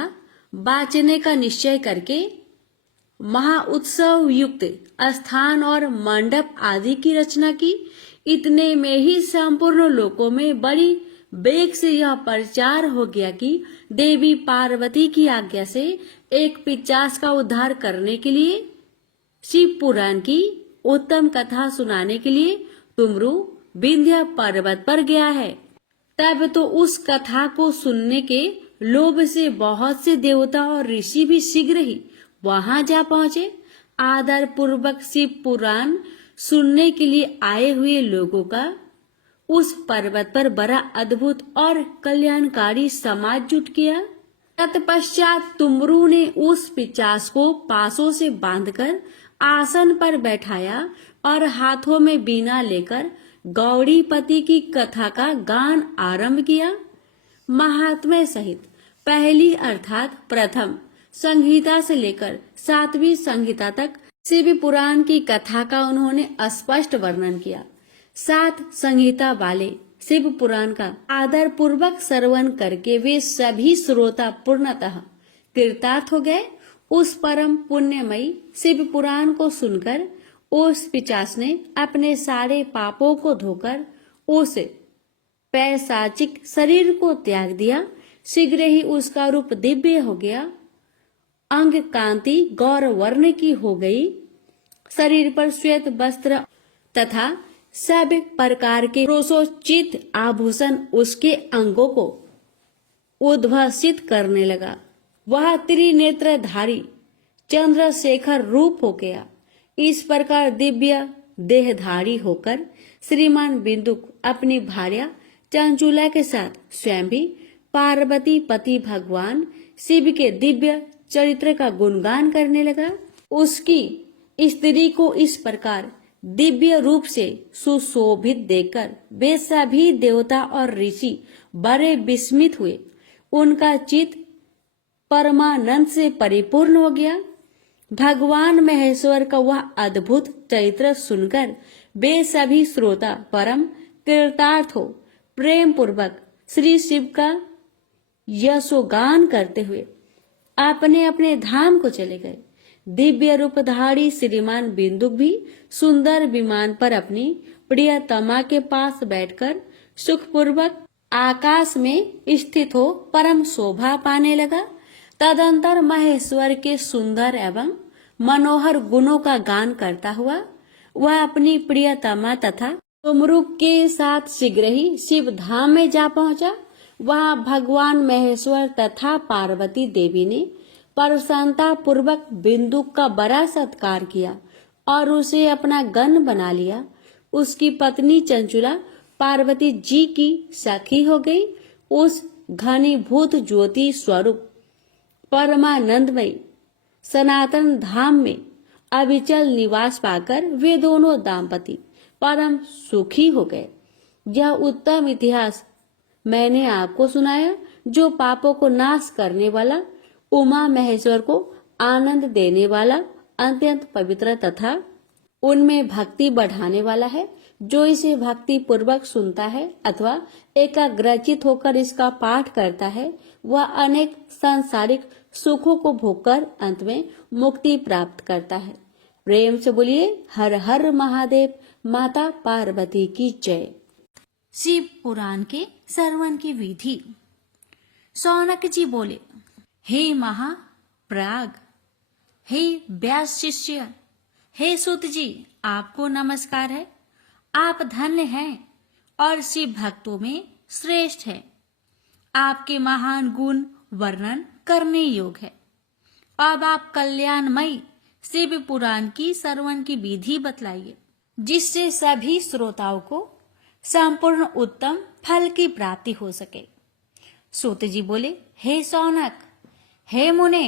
बांचने का निश्चय करके महाउत्सव युक्त स्थान और मंडप आदि की रचना की। इतने में ही संपूर्ण लोकों में बड़ी वेग से यह प्रचार हो गया कि देवी पार्वती की आज्ञा से एक पिशाच का उद्धार करने के लिए शिव पुराण की उत्तम कथा सुनाने के लिए तुमरु विंध्य पर्वत पर गया है। तब तो उस कथा को सुनने के लोभ से बहुत से देवता और ऋषि भी शीघ्र ही वहां जा पहुंचे। आदर पूर्वक शिव पुराण सुनने के लिए आए हुए लोगों का उस पर्वत पर बड़ा अद्भुत और कल्याणकारी समाज जुट गया। तत्पश्चात तुमरु ने उस पिशाच को पासों से बांधकर आसन पर बैठाया और हाथों में वीणा लेकर गौड़ीपति की कथा का गान आरंभ किया। महात्म्य सहित पहली अर्थात प्रथम संहिता से लेकर 7वीं संहिता तक शिव पुराण की कथा का उन्होंने स्पष्ट वर्णन किया। 7 संहिता वाले शिव पुराण का आदर पूर्वक श्रवण करके वे सभी श्रोता पूर्णतः कृतार्थ हो गए। उस परम पुण्यमयी शिव पुराण को सुनकर उस पिशाच ने अपने सारे पापों को धोकर उस पैशाचिक शरीर को त्याग दिया। शीघ्र ही उसका रूप दिव्य हो गया। अंग कांति गौर वर्ण की हो गई। शरीर पर श्वेत वस्त्र तथा सब प्रकार के रोषोचित आभूषण उसके अंगों को उद्भासित करने लगा। वह त्रिनेत्रधारी चंद्रशेखर रूप हो गया। इस प्रकार दिव्य देहधारी होकर श्रीमान बिंदुक अपनी भार्या चंचुला के साथ स्वयं भी पार्वती पति भगवान शिव के दिव्य चरित्र का गुणगान करने लगा। उसकी स्त्री को इस प्रकार दिव्य रूप से सुशोभित देखकर वे सभी देवता और ऋषि बड़े विस्मित हुए। उनका चित्त परमानंद से परिपूर्ण हो गया। भगवान महेश्वर का वह अद्भुत चरित्र सुनकर वे सभी श्रोता परम कृतार्थ हो प्रेम पूर्वक श्री शिव का यशोगान करते हुए अपने अपने धाम को चले गए। दिव्य रूपधारी श्रीमान बिंदुक भी सुंदर विमान पर अपनी प्रियतमा के पास बैठकर सुखपूर्वक आकाश में स्थित हो परम शोभा पाने लगा। तदंतर महेश्वर के सुंदर एवं मनोहर गुणों का गान करता हुआ वह अपनी प्रियतमा तथा तुमरुक के साथ शीघ्र ही शिव धाम में जा पहुंचा। वहां भगवान महेश्वर तथा पार्वती देवी ने प्रसन्नता पूर्वक बिंदुक का बड़ा सत्कार किया और उसे अपना गण बना लिया। उसकी पत्नी चंचुला पार्वती जी की सखी हो गई। उस घनीभूत ज्योति स्वरूप परमानंदमय सनातन धाम में अविचल निवास पाकर वे दोनों दाम्पति परम सुखी हो गए। यह उत्तम इतिहास मैंने आपको सुनाया, जो पापों को नाश करने वाला, उमा महेश्वर को आनंद देने वाला, अत्यंत पवित्र तथा उनमें भक्ति बढ़ाने वाला है। जो इसे भक्ति पूर्वक सुनता है अथवा एकाग्रचित होकर इसका पाठ करता है, वह अनेक सांसारिक सुखों को भोगकर अंत में मुक्ति प्राप्त करता है। प्रेम से बोलिए हर हर महादेव। माता पार्वती की जय। शिव पुराण के श्रवण की विधि। सौनक जी बोले, हे महाप्राग, हे व्यास शिष्य, हे सूत जी, आपको नमस्कार है। आप धन्य हैं और शिव भक्तों में श्रेष्ठ हैं। आपके महान गुण वर्णन करने योग्य है। अब आप कल्याणमयी शिव पुराण की श्रवण की विधि बतलाइए, जिससे सभी श्रोताओं को संपूर्ण उत्तम फल की प्राप्ति हो सके। सूत जी बोले, हे सौनक, हे मुने,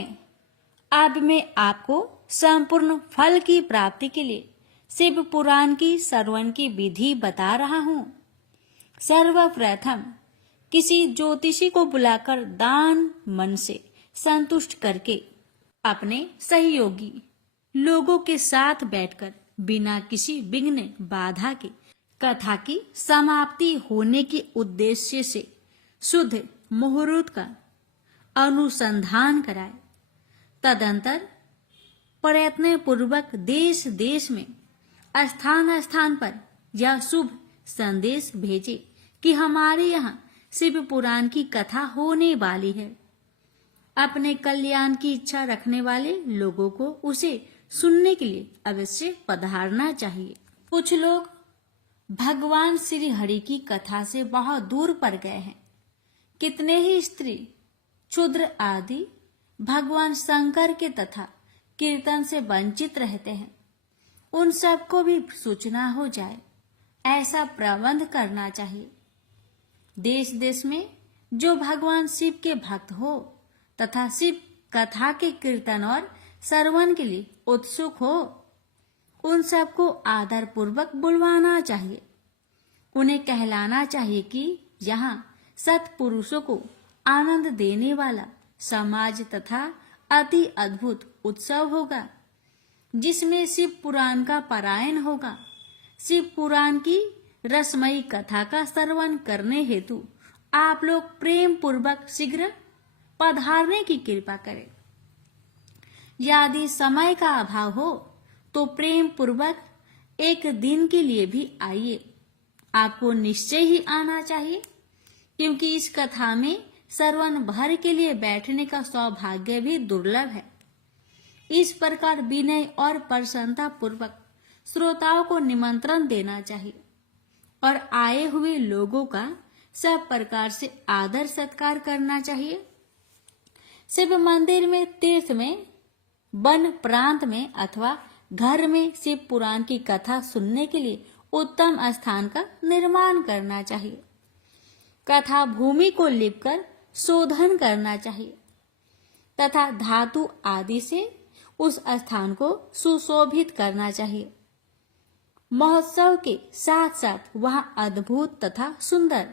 अब मैं आपको संपूर्ण फल की प्राप्ति के लिए शिव पुराण की श्रवण की विधि बता रहा हूँ। सर्वप्रथम किसी ज्योतिषी को बुलाकर दान मन से संतुष्ट करके अपने सहयोगी लोगों के साथ बैठकर बिना किसी विघ्न बाधा के कथा की समाप्ति होने के उद्देश्य से शुद्ध मुहूर्त का अनुसंधान कराए। तदंतर प्रयत्न पूर्वक देश देश में स्थान स्थान पर यह शुभ संदेश भेजे कि हमारे यहाँ शिव पुराण की कथा होने वाली है। अपने कल्याण की इच्छा रखने वाले लोगों को उसे सुनने के लिए अवश्य पधारना चाहिए। कुछ लोग भगवान श्री हरि की कथा से बहुत दूर पड़ गए हैं। कितने ही स्त्री, क्षुद्र आदि भगवान शंकर के तथा कीर्तन से वंचित रहते हैं। उन सबको भी सूचना हो जाए, ऐसा प्रबंध करना चाहिए। देश देश में जो भगवान शिव के भक्त हो तथा शिव कथा के कीर्तन और श्रवण के लिए उत्सुक हो, उन सबको आदर पूर्वक बुलवाना चाहिए। उन्हें कहलाना चाहिए कि यहाँ सत्पुरुषों को आनंद देने वाला समाज तथा अति अद्भुत उत्सव होगा, जिसमें शिव पुराण का पारायण होगा। शिव पुराण की रसमयी कथा का श्रवण करने हेतु आप लोग प्रेम पूर्वक शीघ्र पधारने की कृपा करें। यदि समय का अभाव हो तो प्रेम पूर्वक एक दिन के लिए भी आइए। आपको निश्चय ही आना चाहिए, क्योंकि इस कथा में श्रवण भर के लिए बैठने का सौभाग्य भी दुर्लभ है। इस प्रकार विनय और प्रसन्नता पूर्वक श्रोताओं को निमंत्रण देना चाहिए और आए हुए लोगों का सब प्रकार से आदर सत्कार करना चाहिए। शिव मंदिर में तीर्थ में वन प्रांत में अथवा घर में शिव पुराण की कथा सुनने के लिए उत्तम स्थान का निर्माण करना चाहिए। कथा भूमि को लिपकर शोधन करना चाहिए तथा धातु आदि से उस स्थान को सुशोभित करना चाहिए। महोत्सव के साथ साथ वहां अद्भुत तथा सुंदर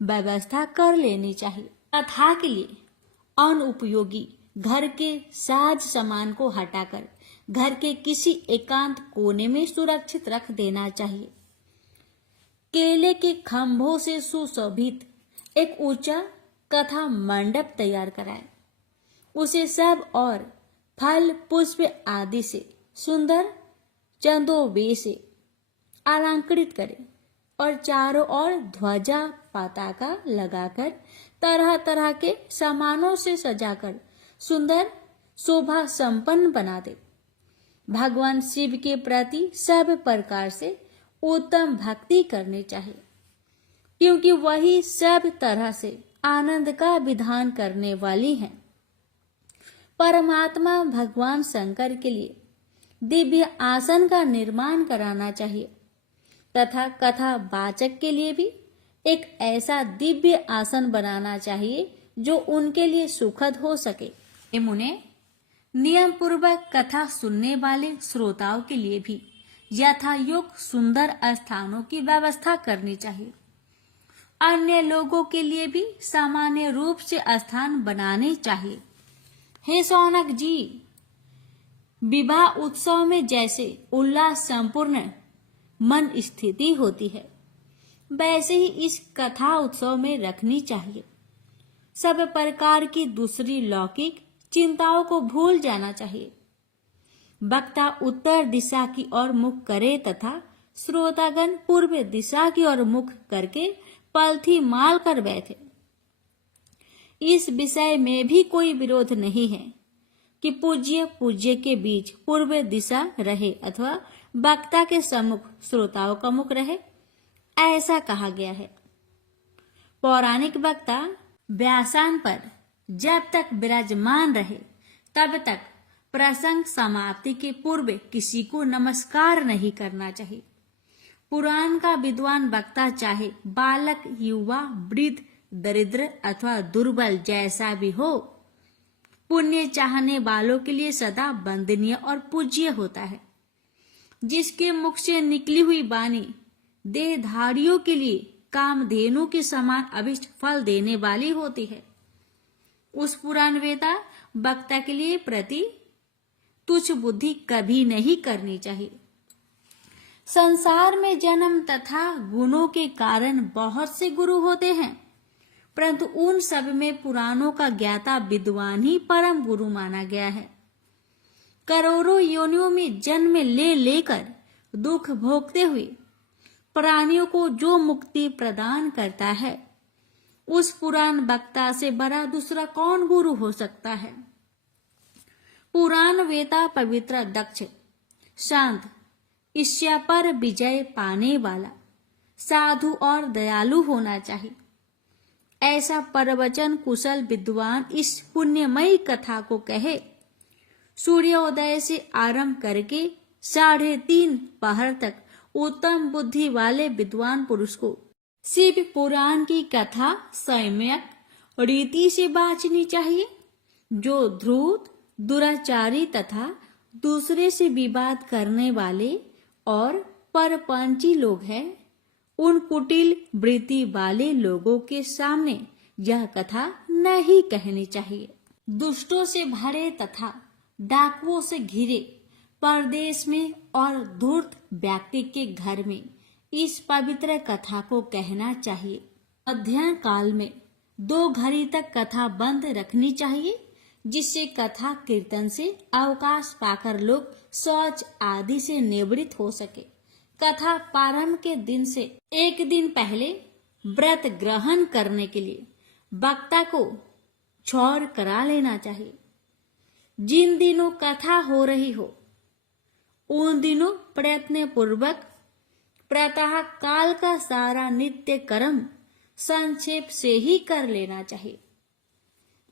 व्यवस्था कर लेनी चाहिए। कथा के लिए अनुपयोगी घर के साज सामान को हटाकर घर के किसी एकांत कोने में सुरक्षित रख देना चाहिए। केले के खंभों से सुशोभित एक ऊंचा कथा मंडप तैयार कराएं। उसे सब और फल पुष्प आदि से सुंदर चंदोबे से अलंकृत करें और चारों ओर ध्वजा पताका लगाकर तरह तरह के सामानों से सजाकर सुंदर शोभा संपन्न बना दे। भगवान शिव के प्रति सब प्रकार से उत्तम भक्ति करनी चाहिए, क्योंकि वही सब तरह से आनंद का विधान करने वाली हैं। परमात्मा भगवान शंकर के लिए दिव्य आसन का निर्माण कराना चाहिए तथा कथा वाचक के लिए भी एक ऐसा दिव्य आसन बनाना चाहिए जो उनके लिए सुखद हो सके। मुने नियम पूर्वक कथा सुनने वाले श्रोताओं के लिए भी यथायोग्य सुंदर स्थानों की व्यवस्था करनी चाहिए। अन्य लोगों के लिए भी सामान्य रूप से स्थान बनाने चाहिए। हे शौनक जी, विवाह उत्सव में जैसे उल्लास संपूर्ण मन स्थिति होती है, वैसे ही इस कथा उत्सव में रखनी चाहिए। सब प्रकार की दूसरी लौकिक चिंताओं को भूल जाना चाहिए। वक्ता उत्तर दिशा की ओर मुख करे तथा श्रोतागण पूर्व दिशा की ओर मुख करके पलथी माल कर बैठे। इस विषय में भी कोई विरोध नहीं है कि पूज्य के बीच पूर्व दिशा रहे अथवा वक्ता के सम्मुख श्रोताओं का मुख रहे, ऐसा कहा गया है। पौराणिक वक्ता व्यासान पर जब तक विराजमान रहे तब तक प्रसंग समाप्ति के पूर्व किसी को नमस्कार नहीं करना चाहिए। पुराण का विद्वान वक्ता चाहे बालक, युवा, वृद्ध, दरिद्र अथवा दुर्बल जैसा भी हो, पुण्य चाहने वालों के लिए सदा वंदनीय और पूज्य होता है। जिसके मुख से निकली हुई वाणी देहधारियों के लिए कामधेनु के समान अभिष्ट फल देने वाली होती है, उस पुराण वेता वक्ता के लिए प्रति तुच्छ बुद्धि कभी नहीं करनी चाहिए। संसार में जन्म तथा गुणों के कारण बहुत से गुरु होते हैं, परंतु उन सब में पुराणों का ज्ञाता विद्वान ही परम गुरु माना गया है। करोड़ों योनियों में जन्म ले लेकर दुख भोगते हुए प्राणियों को जो मुक्ति प्रदान करता है, उस पुराण वक्ता से बड़ा दूसरा कौन गुरु हो सकता है। पुराण वेता पवित्र, दक्ष, शांत, ईर्ष्या पर विजय पाने वाला, साधु और दयालु होना चाहिए। ऐसा प्रवचन कुशल विद्वान इस पुण्यमयी कथा को कहे। सूर्योदय से आरंभ करके 3:30 पहर तक उत्तम बुद्धि वाले विद्वान पुरुष को शिव पुराण की कथा सम्यक रीति से बांचनी चाहिए। जो धूर्त, दुराचारी तथा दूसरे से विवाद करने वाले और परपंची लोग हैं, उन कुटिल वृत्ति वाले लोगों के सामने यह कथा नहीं कहनी चाहिए। दुष्टों से भरे तथा डाकुओं से घिरे परदेश में और धूर्त व्यक्ति के घर में इस पवित्र कथा को कहना चाहिए। अध्ययन काल में 2 घड़ी तक कथा बंद रखनी चाहिए, जिससे कथा कीर्तन से अवकाश पाकर लोग शौच आदि से निवृत्त हो सके। कथा प्रारंभ के दिन से 1 दिन पहले व्रत ग्रहण करने के लिए वक्ता को क्षौर करा लेना चाहिए। जिन दिनों कथा हो रही हो उन दिनों प्रयत्न पूर्वक प्रातः काल का सारा नित्य कर्म संक्षेप से ही कर लेना चाहिए।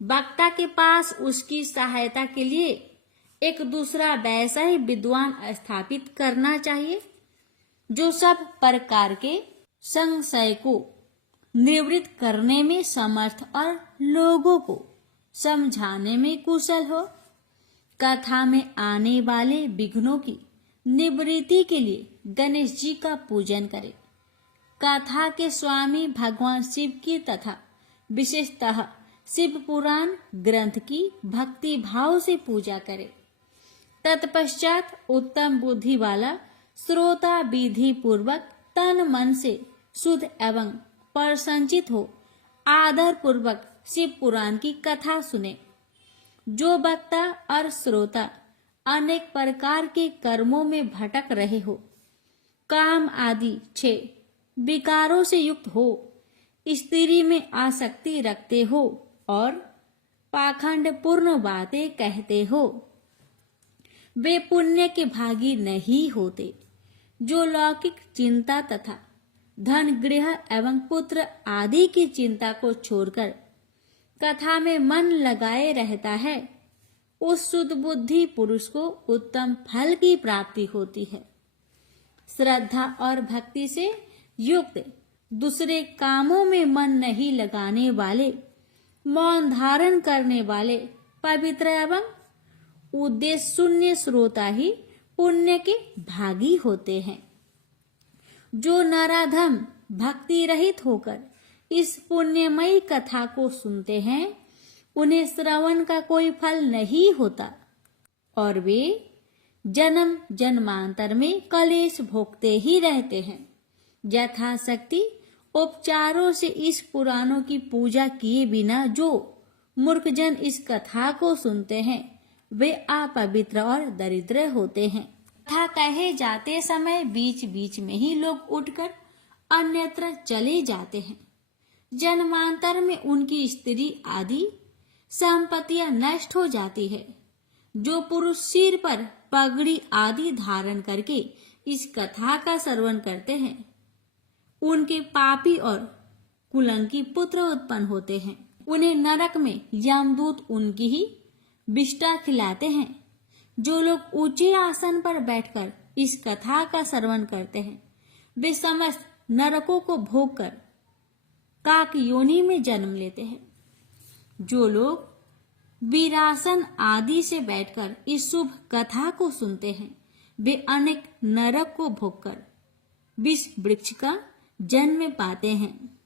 वक्ता के पास उसकी सहायता के लिए एक दूसरा वैसा ही विद्वान स्थापित करना चाहिए जो सब प्रकार के संशय को निवृत्त करने में समर्थ और लोगों को समझाने में कुशल हो। कथा में आने वाले विघ्नों की निवृत्ति के लिए गणेश जी का पूजन करें। कथा के स्वामी भगवान शिव की तथा विशेषतः शिव पुराण ग्रंथ की भक्ति भाव से पूजा करें। तत्पश्चात उत्तम बुद्धि वाला श्रोता विधि पूर्वक तन मन से शुद्ध एवं प्रसन्नचित हो आदर पूर्वक शिव पुराण की कथा सुने। जो वक्ता और श्रोता अनेक प्रकार के कर्मों में भटक रहे हो, काम आदि 6 विकारों से युक्त हो, स्त्री में आसक्ति रखते हो और पाखंड पूर्ण बातें कहते हो, वे पुण्य के भागी नहीं होते। जो लौकिक चिंता तथा धन गृह एवं पुत्र आदि की चिंता को छोड़कर कथा में मन लगाए रहता है, उस शुद्ध बुद्धि पुरुष को उत्तम फल की प्राप्ति होती है। श्रद्धा और भक्ति से युक्त दूसरे कामों में मन नहीं लगाने वाले, मौन धारण करने वाले, पवित्र एवं उद्देश्य शून्य श्रोता ही पुण्य के भागी होते हैं। जो नराधम भक्ति रहित होकर इस पुण्यमयी कथा को सुनते हैं, उन्हें श्रवण का कोई फल नहीं होता और वे जन्म जन्मांतर में कलेश भोगते ही रहते हैं। यथाशक्ति उपचारों से इस पुराणों की पूजा किए बिना जो मूर्खजन इस कथा को सुनते हैं, वे अपवित्र और दरिद्र होते हैं। कथा कहे जाते समय बीच बीच में ही लोग उठकर अन्यत्र चले जाते हैं। जन्मांतर में उनकी स्त्री आदि संपत्तियां नष्ट हो जाती है। जो पुरुष सिर पर पगड़ी आदि धारण करके इस कथा का श्रवण करते हैं, उनके पापी और कुलंकी पुत्र उत्पन्न होते हैं। उन्हें नरक में यमदूत उनकी ही विष्ठा खिलाते हैं। जो लोग ऊंचे आसन पर बैठकर इस कथा का श्रवण करते हैं, वे समस्त नरकों को भोगकर काक योनि में जन्म लेते हैं। जो लोग वीरासन आदि से बैठकर इस शुभ कथा को सुनते हैं, वे अनेक नरक को भोगकर विष वृक्ष का जन्म पाते हैं।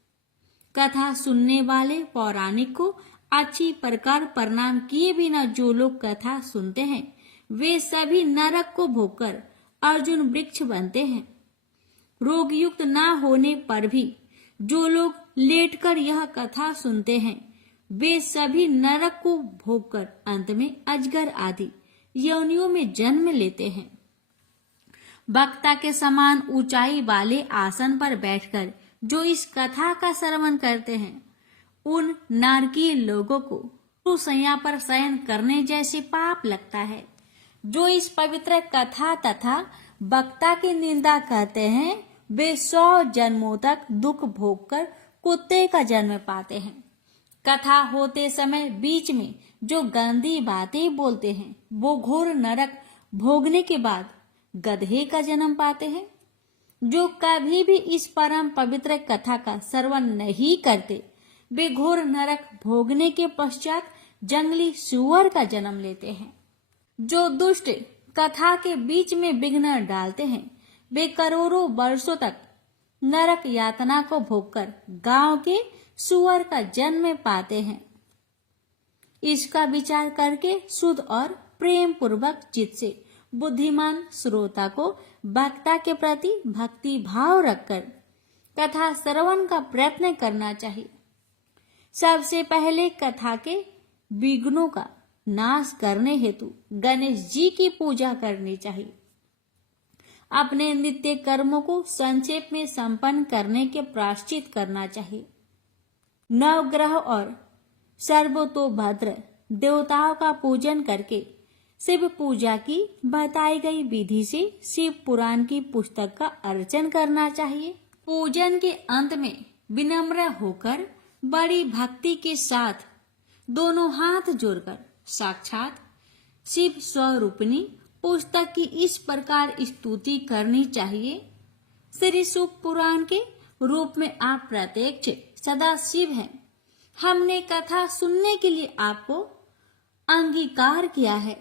कथा सुनने वाले पौराणिक को अच्छी प्रकार प्रणाम किए बिना जो लोग कथा सुनते हैं, वे सभी नरक को भोगकर अर्जुन वृक्ष बनते हैं। रोग युक्त न होने पर भी जो लोग लेटकर यह कथा सुनते हैं, वे सभी नरक को भोगकर अंत में अजगर आदि योनियों में जन्म लेते हैं। वक्ता के समान ऊंचाई वाले आसन पर बैठकर जो इस कथा का श्रवण करते हैं, उन नारकीय लोगों को सैया पर शयन करने जैसे पाप लगता है। जो इस पवित्र कथा तथा वक्ता की निंदा करते हैं, वे 100 जन्मों तक दुख भोगकर कुत्ते का जन्म पाते हैं। कथा होते समय बीच में जो गंदी बातें बोलते हैं, वो घोर नरक भोगने के बाद गधे का जन्म पाते हैं। जो कभी भी इस परम पवित्र कथा का श्रवण नहीं करते, वे घोर नरक भोगने के पश्चात जंगली सुअर का जन्म लेते हैं। जो दुष्ट कथा के बीच में विघ्न डालते हैं, वे करोड़ों वर्षों तक नरक यातना को भोगकर गांव के सुअर का जन्म पाते हैं। इसका विचार करके शुद्ध और प्रेम पूर्वक चित्त से बुद्धिमान श्रोता को वक्ता के प्रति भक्ति भाव रखकर कथा श्रवण का प्रयत्न करना चाहिए। सबसे पहले कथा के विघ्नों का नाश करने हेतु गणेश जी की पूजा करनी चाहिए। अपने नित्य कर्मों को संक्षेप में संपन्न करने के प्रायश्चित करना चाहिए। नवग्रह और सर्वतोभद्र देवताओं का पूजन करके शिव पूजा की बताई गई विधि से शिव पुराण की पुस्तक का अर्चन करना चाहिए। पूजन के अंत में विनम्र होकर बड़ी भक्ति के साथ दोनों हाथ जोड़कर साक्षात शिव स्वरूपिणी पुस्तक की इस प्रकार स्तुति करनी चाहिए। श्री शिव पुराण के रूप में आप प्रत्यक्ष सदा शिव हैं। हमने कथा सुनने के लिए आपको अंगीकार किया है।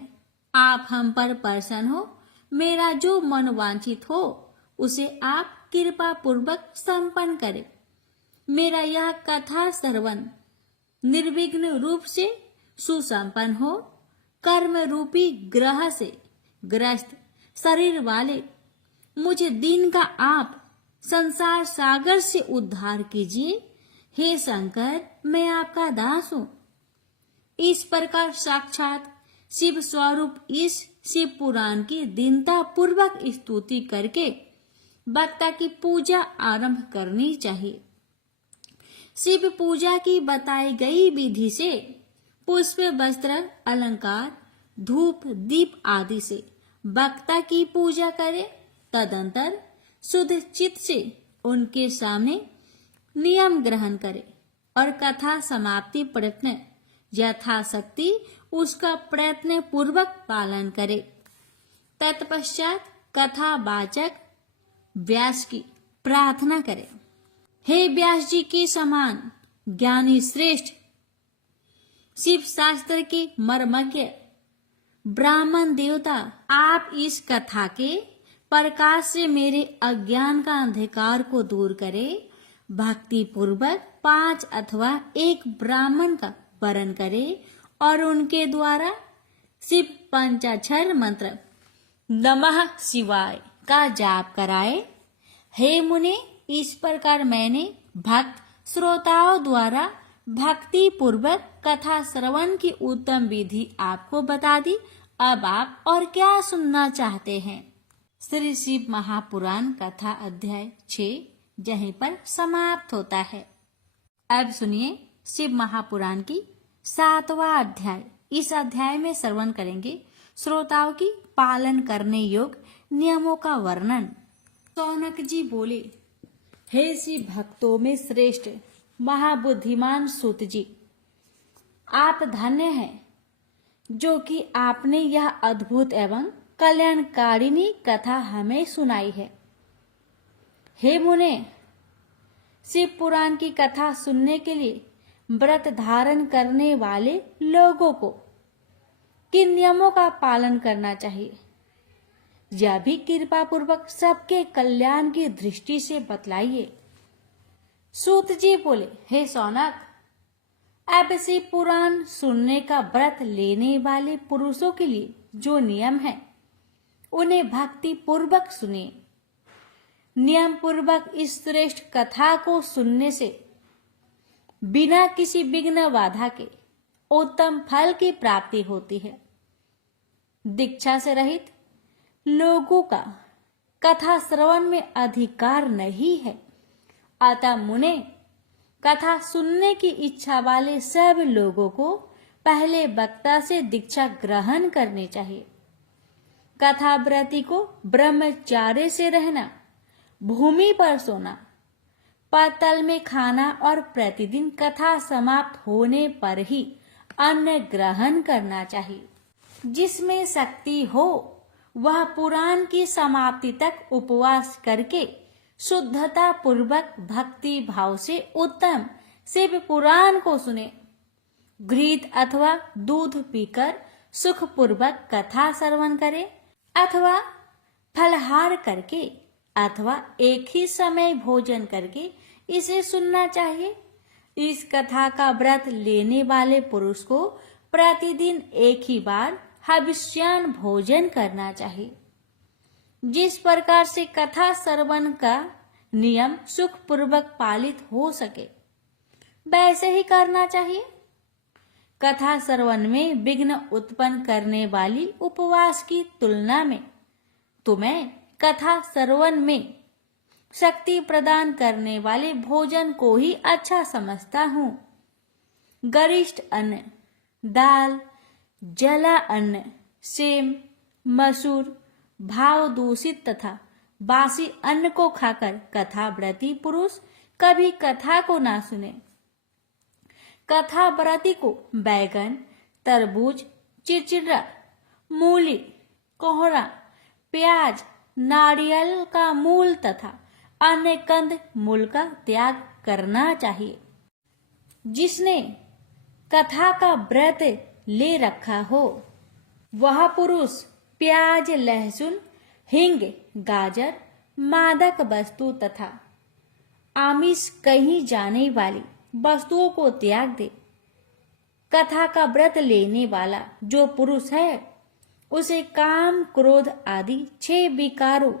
आप हम पर प्रसन्न हो। मेरा जो मन वांछित हो उसे आप कृपा पूर्वक संपन्न करें। मेरा यह कथा श्रवण निर्विघ्न रूप से सुसंपन्न हो। कर्म रूपी ग्रह से ग्रस्त शरीर वाले मुझे दिन का आप संसार सागर से उद्धार कीजिए। हे शंकर, मैं आपका दास हूँ। इस प्रकार साक्षात शिव स्वरूप इस शिव पुराण की दीनता पूर्वक स्तुति करके वक्ता की पूजा आरंभ करनी चाहिए। शिव पूजा की बताई गई विधि से पुष्प, वस्त्र, अलंकार, धूप, दीप आदि से वक्ता की पूजा करे। तदंतर शुद्ध चित्त से उनके सामने नियम ग्रहण करे और कथा समाप्ति प्रयत्न यथाशक्ति उसका प्रयत्न पूर्वक पालन करे। तत्पश्चात कथा वाचक व्यास की प्रार्थना करे। हे व्यास जी के समान ज्ञानी श्रेष्ठ शिव शास्त्र के मर्मज्ञ ब्राह्मण देवता, आप इस कथा के प्रकाश से मेरे अज्ञान का अंधकार को दूर करें। भक्ति पूर्वक 5 अथवा 1 ब्राह्मण का वरण करे और उनके द्वारा शिव पंचाक्षर मंत्र नमः शिवाय का जाप कराए। हे मुने, इस प्रकार मैंने भक्त श्रोताओं द्वारा भक्ति पूर्वक कथा श्रवण की उत्तम विधि आपको बता दी। अब आप और क्या सुनना चाहते हैं? श्री शिव महापुराण कथा अध्याय 6 यहीं पर समाप्त होता है। अब सुनिए शिव महापुराण की 7वां अध्याय। इस अध्याय में श्रवण करेंगे श्रोताओं की पालन करने योग्य नियमों का वर्णन। सौनक जी बोले, हे शिव भक्तों में श्रेष्ठ महाबुद्धिमान सूत जी, आप धन्य हैं जो कि आपने यह अद्भुत एवं कल्याणकारिणी कथा हमें सुनाई है। हे मुने, शिव पुराण की कथा सुनने के लिए व्रत धारण करने वाले लोगों को किन नियमों का पालन करना चाहिए, यह भी कृपा पूर्वक सबके कल्याण की दृष्टि से बतलाइए। सूत जी बोले, हे सौनक, अब शिव पुराण सुनने का व्रत लेने वाले पुरुषों के लिए जो नियम है उन्हें भक्ति पूर्वक सुनिए। नियम पूर्वक इस श्रेष्ठ कथा को सुनने से बिना किसी विघ्न बाधा के उत्तम फल की प्राप्ति होती है। दीक्षा से रहित लोगों का कथा श्रवण में अधिकार नहीं है। अतः मुने, कथा सुनने की इच्छा वाले सब लोगों को पहले वक्ता से दीक्षा ग्रहण करनी चाहिए। कथा व्रती को ब्रह्मचार्य से रहना, भूमि पर सोना, पातल में खाना और प्रतिदिन कथा समाप्त होने पर ही अन्न ग्रहण करना चाहिए। जिसमें शक्ति हो वह पुराण की समाप्ति तक उपवास करके शुद्धता पूर्वक भक्ति भाव से उत्तम शिव पुराण को सुने। घृत अथवा दूध पीकर सुख पूर्वक कथा श्रवण करे अथवा फलहार करके अथवा एक ही समय भोजन करके इसे सुनना चाहिए। इस कथा का व्रत लेने वाले पुरुष को प्रतिदिन एक ही बार हविष्यान्न भोजन करना चाहिए। जिस प्रकार से कथा श्रवण का नियम सुख पूर्वक पालित हो सके वैसे ही करना चाहिए। कथा श्रवण में विघ्न उत्पन्न करने वाली उपवास की तुलना में तुम्हें कथा श्रवण में शक्ति प्रदान करने वाले भोजन को ही अच्छा समझता हूँ। गरिष्ठ अन्न, दाल, जला अन्न, सेम, मसूर, भाव दूषित तथा बासी अन्न को खाकर कथा व्रती पुरुष कभी कथा को ना सुने। कथा व्रती को बैगन, तरबूज, चिरचिरा, मूली, कोहरा, प्याज, नारियल का मूल तथा अन्य कंद मूल का त्याग करना चाहिए। जिसने कथा का व्रत ले रखा हो वह पुरुष प्याज, लहसुन, हिंग, गाजर, मादक वस्तु तथा आमिष कहीं जाने वाली वस्तुओं को त्याग दे। कथा का व्रत लेने वाला जो पुरुष है उसे काम, क्रोध आदि 6 विकारों,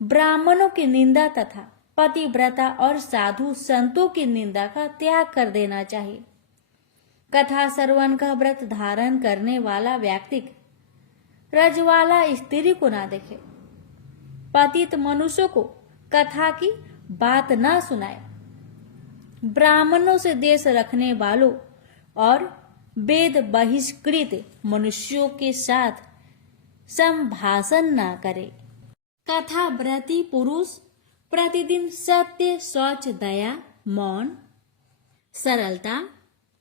ब्राह्मणों की निंदा तथा पतिव्रता और साधु संतों की निंदा का त्याग कर देना चाहिए। कथा श्रवण का व्रत धारण करने वाला व्यक्ति रजवाला स्त्री को ना देखे, पतित मनुष्यों को कथा की बात ना सुनाए, ब्राह्मणों से देश रखने वालों और वेद बहिष्कृत मनुष्यों के साथ संभाषण ना करे। कथा व्रती पुरुष प्रतिदिन सत्य, शौच, दया, मौन, सरलता,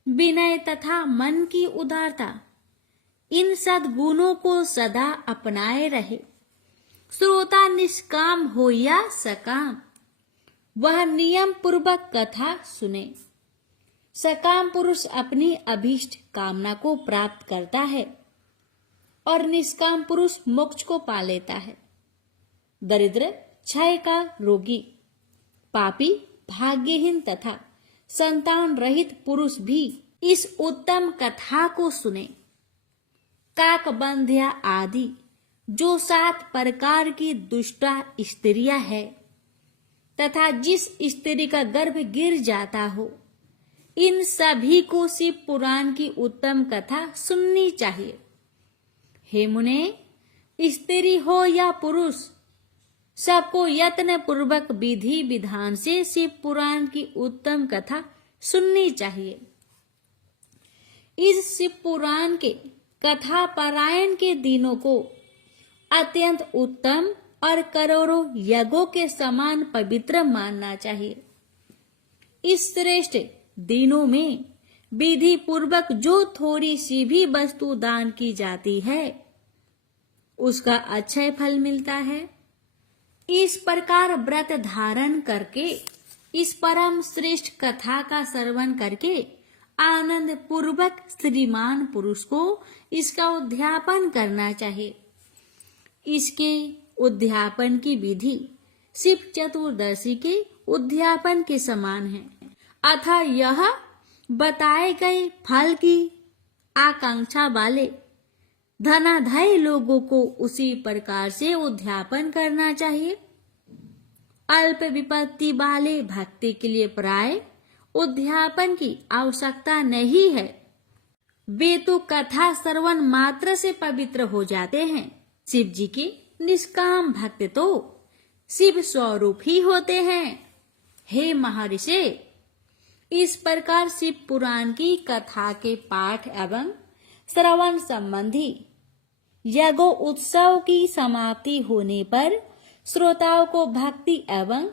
विनय तथा मन की उदारता, इन सद्गुणों को सदा अपनाए रहे। श्रोता निष्काम हो या सकाम, वह नियम पूर्वक कथा सुने। सकाम पुरुष अपनी अभीष्ट कामना को प्राप्त करता है और निष्काम पुरुष मोक्ष को पा लेता है। दरिद्र, क्षय का रोगी, पापी, भाग्यहीन तथा संतान रहित पुरुष भी इस उत्तम कथा को सुने। काकबंध्या आदि जो 7 प्रकार की दुष्टा स्त्रियां है तथा जिस स्त्री का गर्भ गिर जाता हो, इन सभी को शिव पुराण की उत्तम कथा सुननी चाहिए। हे मुने, स्त्री हो या पुरुष, सबको यत्न पूर्वक विधि विधान से शिव पुराण की उत्तम कथा सुननी चाहिए। इस शिव पुराण के कथा पारायण के दिनों को अत्यंत उत्तम और करोड़ों यज्ञों के समान पवित्र मानना चाहिए। इस श्रेष्ठ दिनों में विधि पूर्वक जो थोड़ी सी भी वस्तु दान की जाती है उसका अक्षय फल मिलता है। इस प्रकार व्रत धारण करके इस परम श्रेष्ठ कथा का श्रवण करके आनंद पूर्वक श्रीमान पुरुष को इसका उद्यापन करना चाहिए। इसके उद्यापन की विधि शिव चतुर्दशी के उद्यापन के समान है। अतः यह बताए गए फल की आकांक्षा वाले धनाढ्य लोगों को उसी प्रकार से उद्यापन करना चाहिए। अल्प विपत्ति वाले भक्ति के लिए प्राय उद्यापन की आवश्यकता नहीं है। वे तो कथा श्रवण मात्र से पवित्र हो जाते हैं। शिव जी के निष्काम भक्त तो शिव स्वरूप ही होते हैं। हे महर्षि, इस प्रकार शिव पुराण की कथा के पाठ एवं श्रवण संबंधी यज्ञ उत्सव की समाप्ति होने पर श्रोताओं को भक्ति एवं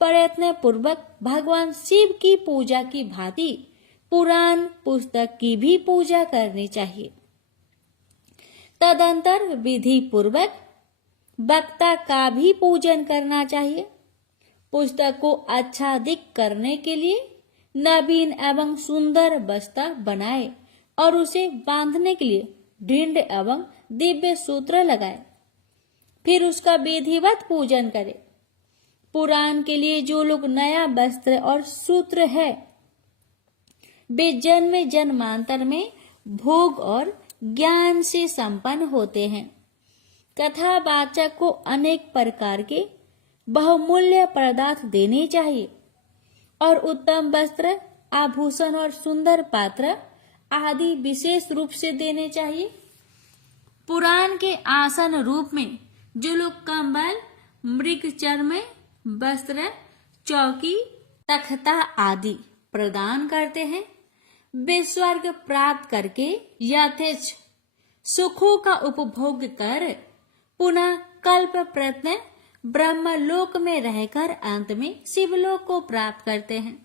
प्रयत्न पूर्वक भगवान शिव की पूजा की भांति पुराण पुस्तक की भी पूजा करनी चाहिए। तदंतर विधि पूर्वक वक्ता का भी पूजन करना चाहिए। पुस्तक को आच्छादित करने के लिए नवीन एवं सुंदर बस्ता बनाए और उसे बांधने के लिए ढिंड एवं दिव्य सूत्र लगाए, फिर उसका विधिवत पूजन करे। पुराण के लिए जो लोग नया वस्त्र और सूत्र है वे जन्म जन्मांतर में भोग और ज्ञान से संपन्न होते हैं। कथावाचक को अनेक प्रकार के बहुमूल्य पदार्थ देने चाहिए और उत्तम वस्त्र, आभूषण और सुंदर पात्र आदि विशेष रूप से देने चाहिए। पुराण के आसन रूप में जो लोग कंबल, मृग चर्म वस्त्र, चौकी, तख्ता आदि प्रदान करते हैं, वे स्वर्ग प्राप्त करके यथेच्छ सुखों का उपभोग कर पुनः कल्प प्रत्न ब्रह्मलोक में रहकर अंत में शिवलोक को प्राप्त करते हैं।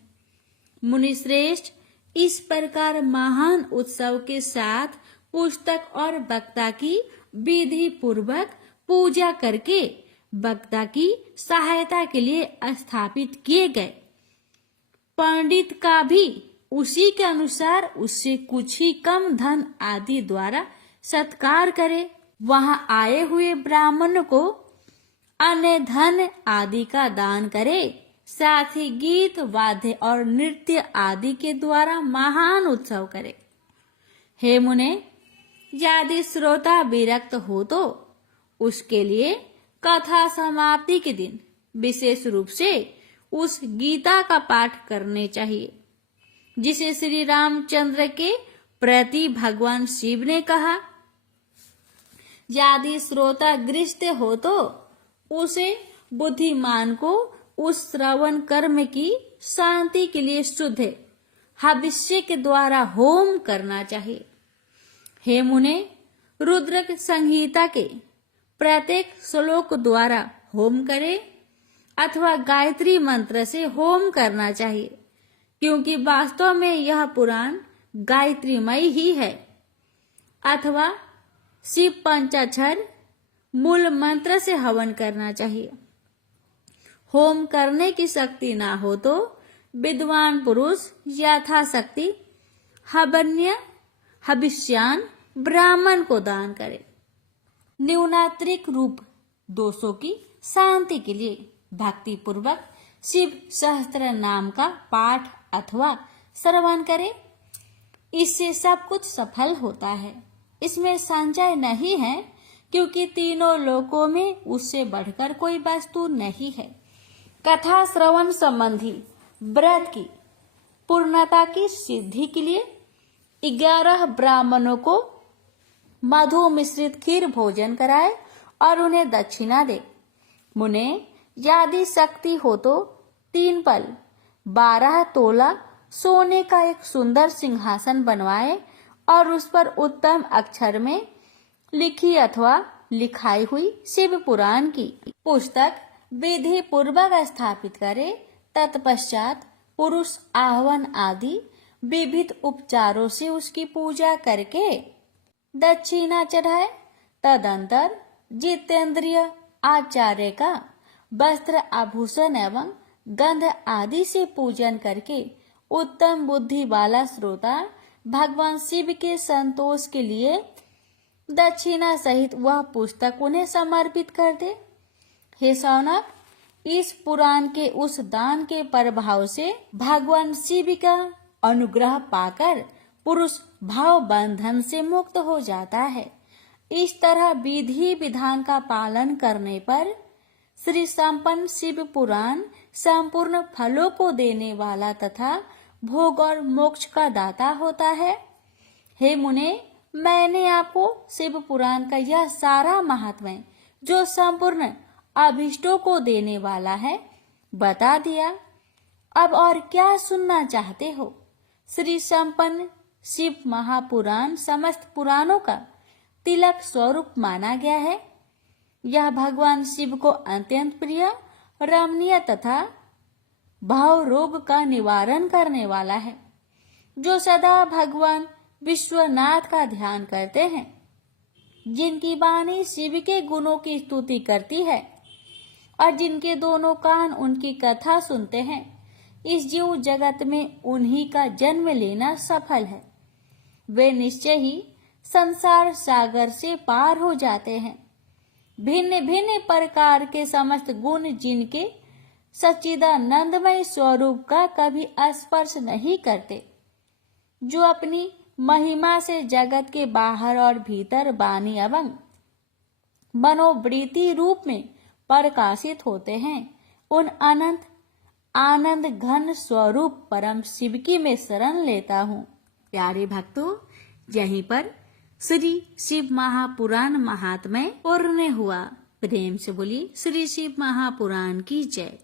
मुनिश्रेष्ठ, इस प्रकार महान उत्सव के साथ पुस्तक और वक्ता की विधि पूर्वक पूजा करके वक्ता की सहायता के लिए स्थापित किए गए। पंडित का भी उसी के अनुसार उससे कुछ ही कम धन आदि द्वारा सत्कार करे। वहां आए हुए ब्राह्मण को अन्य धन आदि का दान करे। साथ ही गीत वाद्य और नृत्य आदि के द्वारा महान उत्सव करे। हे मुने, यदि श्रोता विरक्त हो तो उसके लिए कथा समाप्ति के दिन विशेष रूप से उस गीता का पाठ करने चाहिए जिसे श्री रामचंद्र के प्रति भगवान शिव ने कहा। यदि श्रोता गृहस्थ हो तो उसे बुद्धिमान को उस श्रवण कर्म की शांति के लिए शुद्ध हविष्य के द्वारा होम करना चाहिए। हे मुने, रुद्रक संहिता के प्रत्येक श्लोक द्वारा होम करे अथवा गायत्री मंत्र से होम करना चाहिए, क्योंकि वास्तव में यह पुराण गायत्रीमय ही है। अथवा शिव पंचाक्षर मूल मंत्र से हवन करना चाहिए। होम करने की शक्ति ना हो तो विद्वान पुरुष यथाशक्ति हवन्य हविष्यान ब्राह्मण को दान करे। न्यूनात्रिक रूप दोषों की शांति के लिए भक्ति पूर्वक शिव सहस्त्र नाम का पाठ अथवा श्रवण करे। इससे सब कुछ सफल होता है। इसमें संशय नहीं है, क्योंकि तीनों लोकों में उससे बढ़कर कोई वस्तु नहीं है। कथा श्रवण संबंधी व्रत की पूर्णता की सिद्धि के लिए 11 ब्राह्मणों को मधु मिश्रित खीर भोजन कराए और उन्हें दक्षिणा दे। मुने, यदि शक्ति हो तो 3 पल 12 तोला सोने का एक सुंदर सिंहासन बनवाए और उस पर उत्तम अक्षर में लिखी अथवा लिखाई हुई शिव पुराण की पुस्तक विधि पूर्वक स्थापित करे। तत्पश्चात पुरुष आह्वान आदि विविध उपचारों से उसकी पूजा करके दक्षिणा चढ़ाए। तदंतर जितेंद्रिय आचार्य का वस्त्र आभूषण एवं गंध आदि से पूजन करके उत्तम बुद्धि वाला श्रोता भगवान शिव के संतोष के लिए दक्षिणा सहित वह पुस्तक उन्हें समर्पित कर दे। हे सौनक, इस पुराण के उस दान के प्रभाव से भगवान शिव का अनुग्रह पाकर पुरुष भाव बंधन से मुक्त हो जाता है। इस तरह विधि विधान का पालन करने पर श्री संपन्न शिव पुराण संपूर्ण फलों को देने वाला तथा भोग और मोक्ष का दाता होता है। हे मुने, मैंने आपको शिव पुराण का यह सारा महात्म्य, जो संपूर्ण अभिष्टों को देने वाला है, बता दिया। अब और क्या सुनना चाहते हो? श्री संपन्न शिव महापुराण समस्त पुराणों का तिलक स्वरूप माना गया है। यह भगवान शिव को अत्यंत प्रिय, रमणीय तथा भाव रोग का निवारण करने वाला है। जो सदा भगवान विश्वनाथ का ध्यान करते हैं, जिनकी वाणी शिव के गुणों की स्तुति करती है और जिनके दोनों कान उनकी कथा सुनते हैं, इस जीव जगत में उन्हीं का जन्म लेना सफल है। वे निश्चय ही संसार सागर से पार हो जाते हैं। भिन्न भिन्न प्रकार के समस्त गुण जिनके सच्चिदानंदमय स्वरूप का कभी स्पर्श नहीं करते, जो अपनी महिमा से जगत के बाहर और भीतर वाणी एवं मनोवृत्ति रूप में प्रकाशित होते हैं, उन अनंत आनंद घन स्वरूप परम शिव की मैं शरण लेता हूँ। प्यारे भक्तों, यहीं पर श्री शिव महापुराण महात्म्य पूर्ण हुआ। प्रेम से बोलिए श्री शिव महापुराण की जय।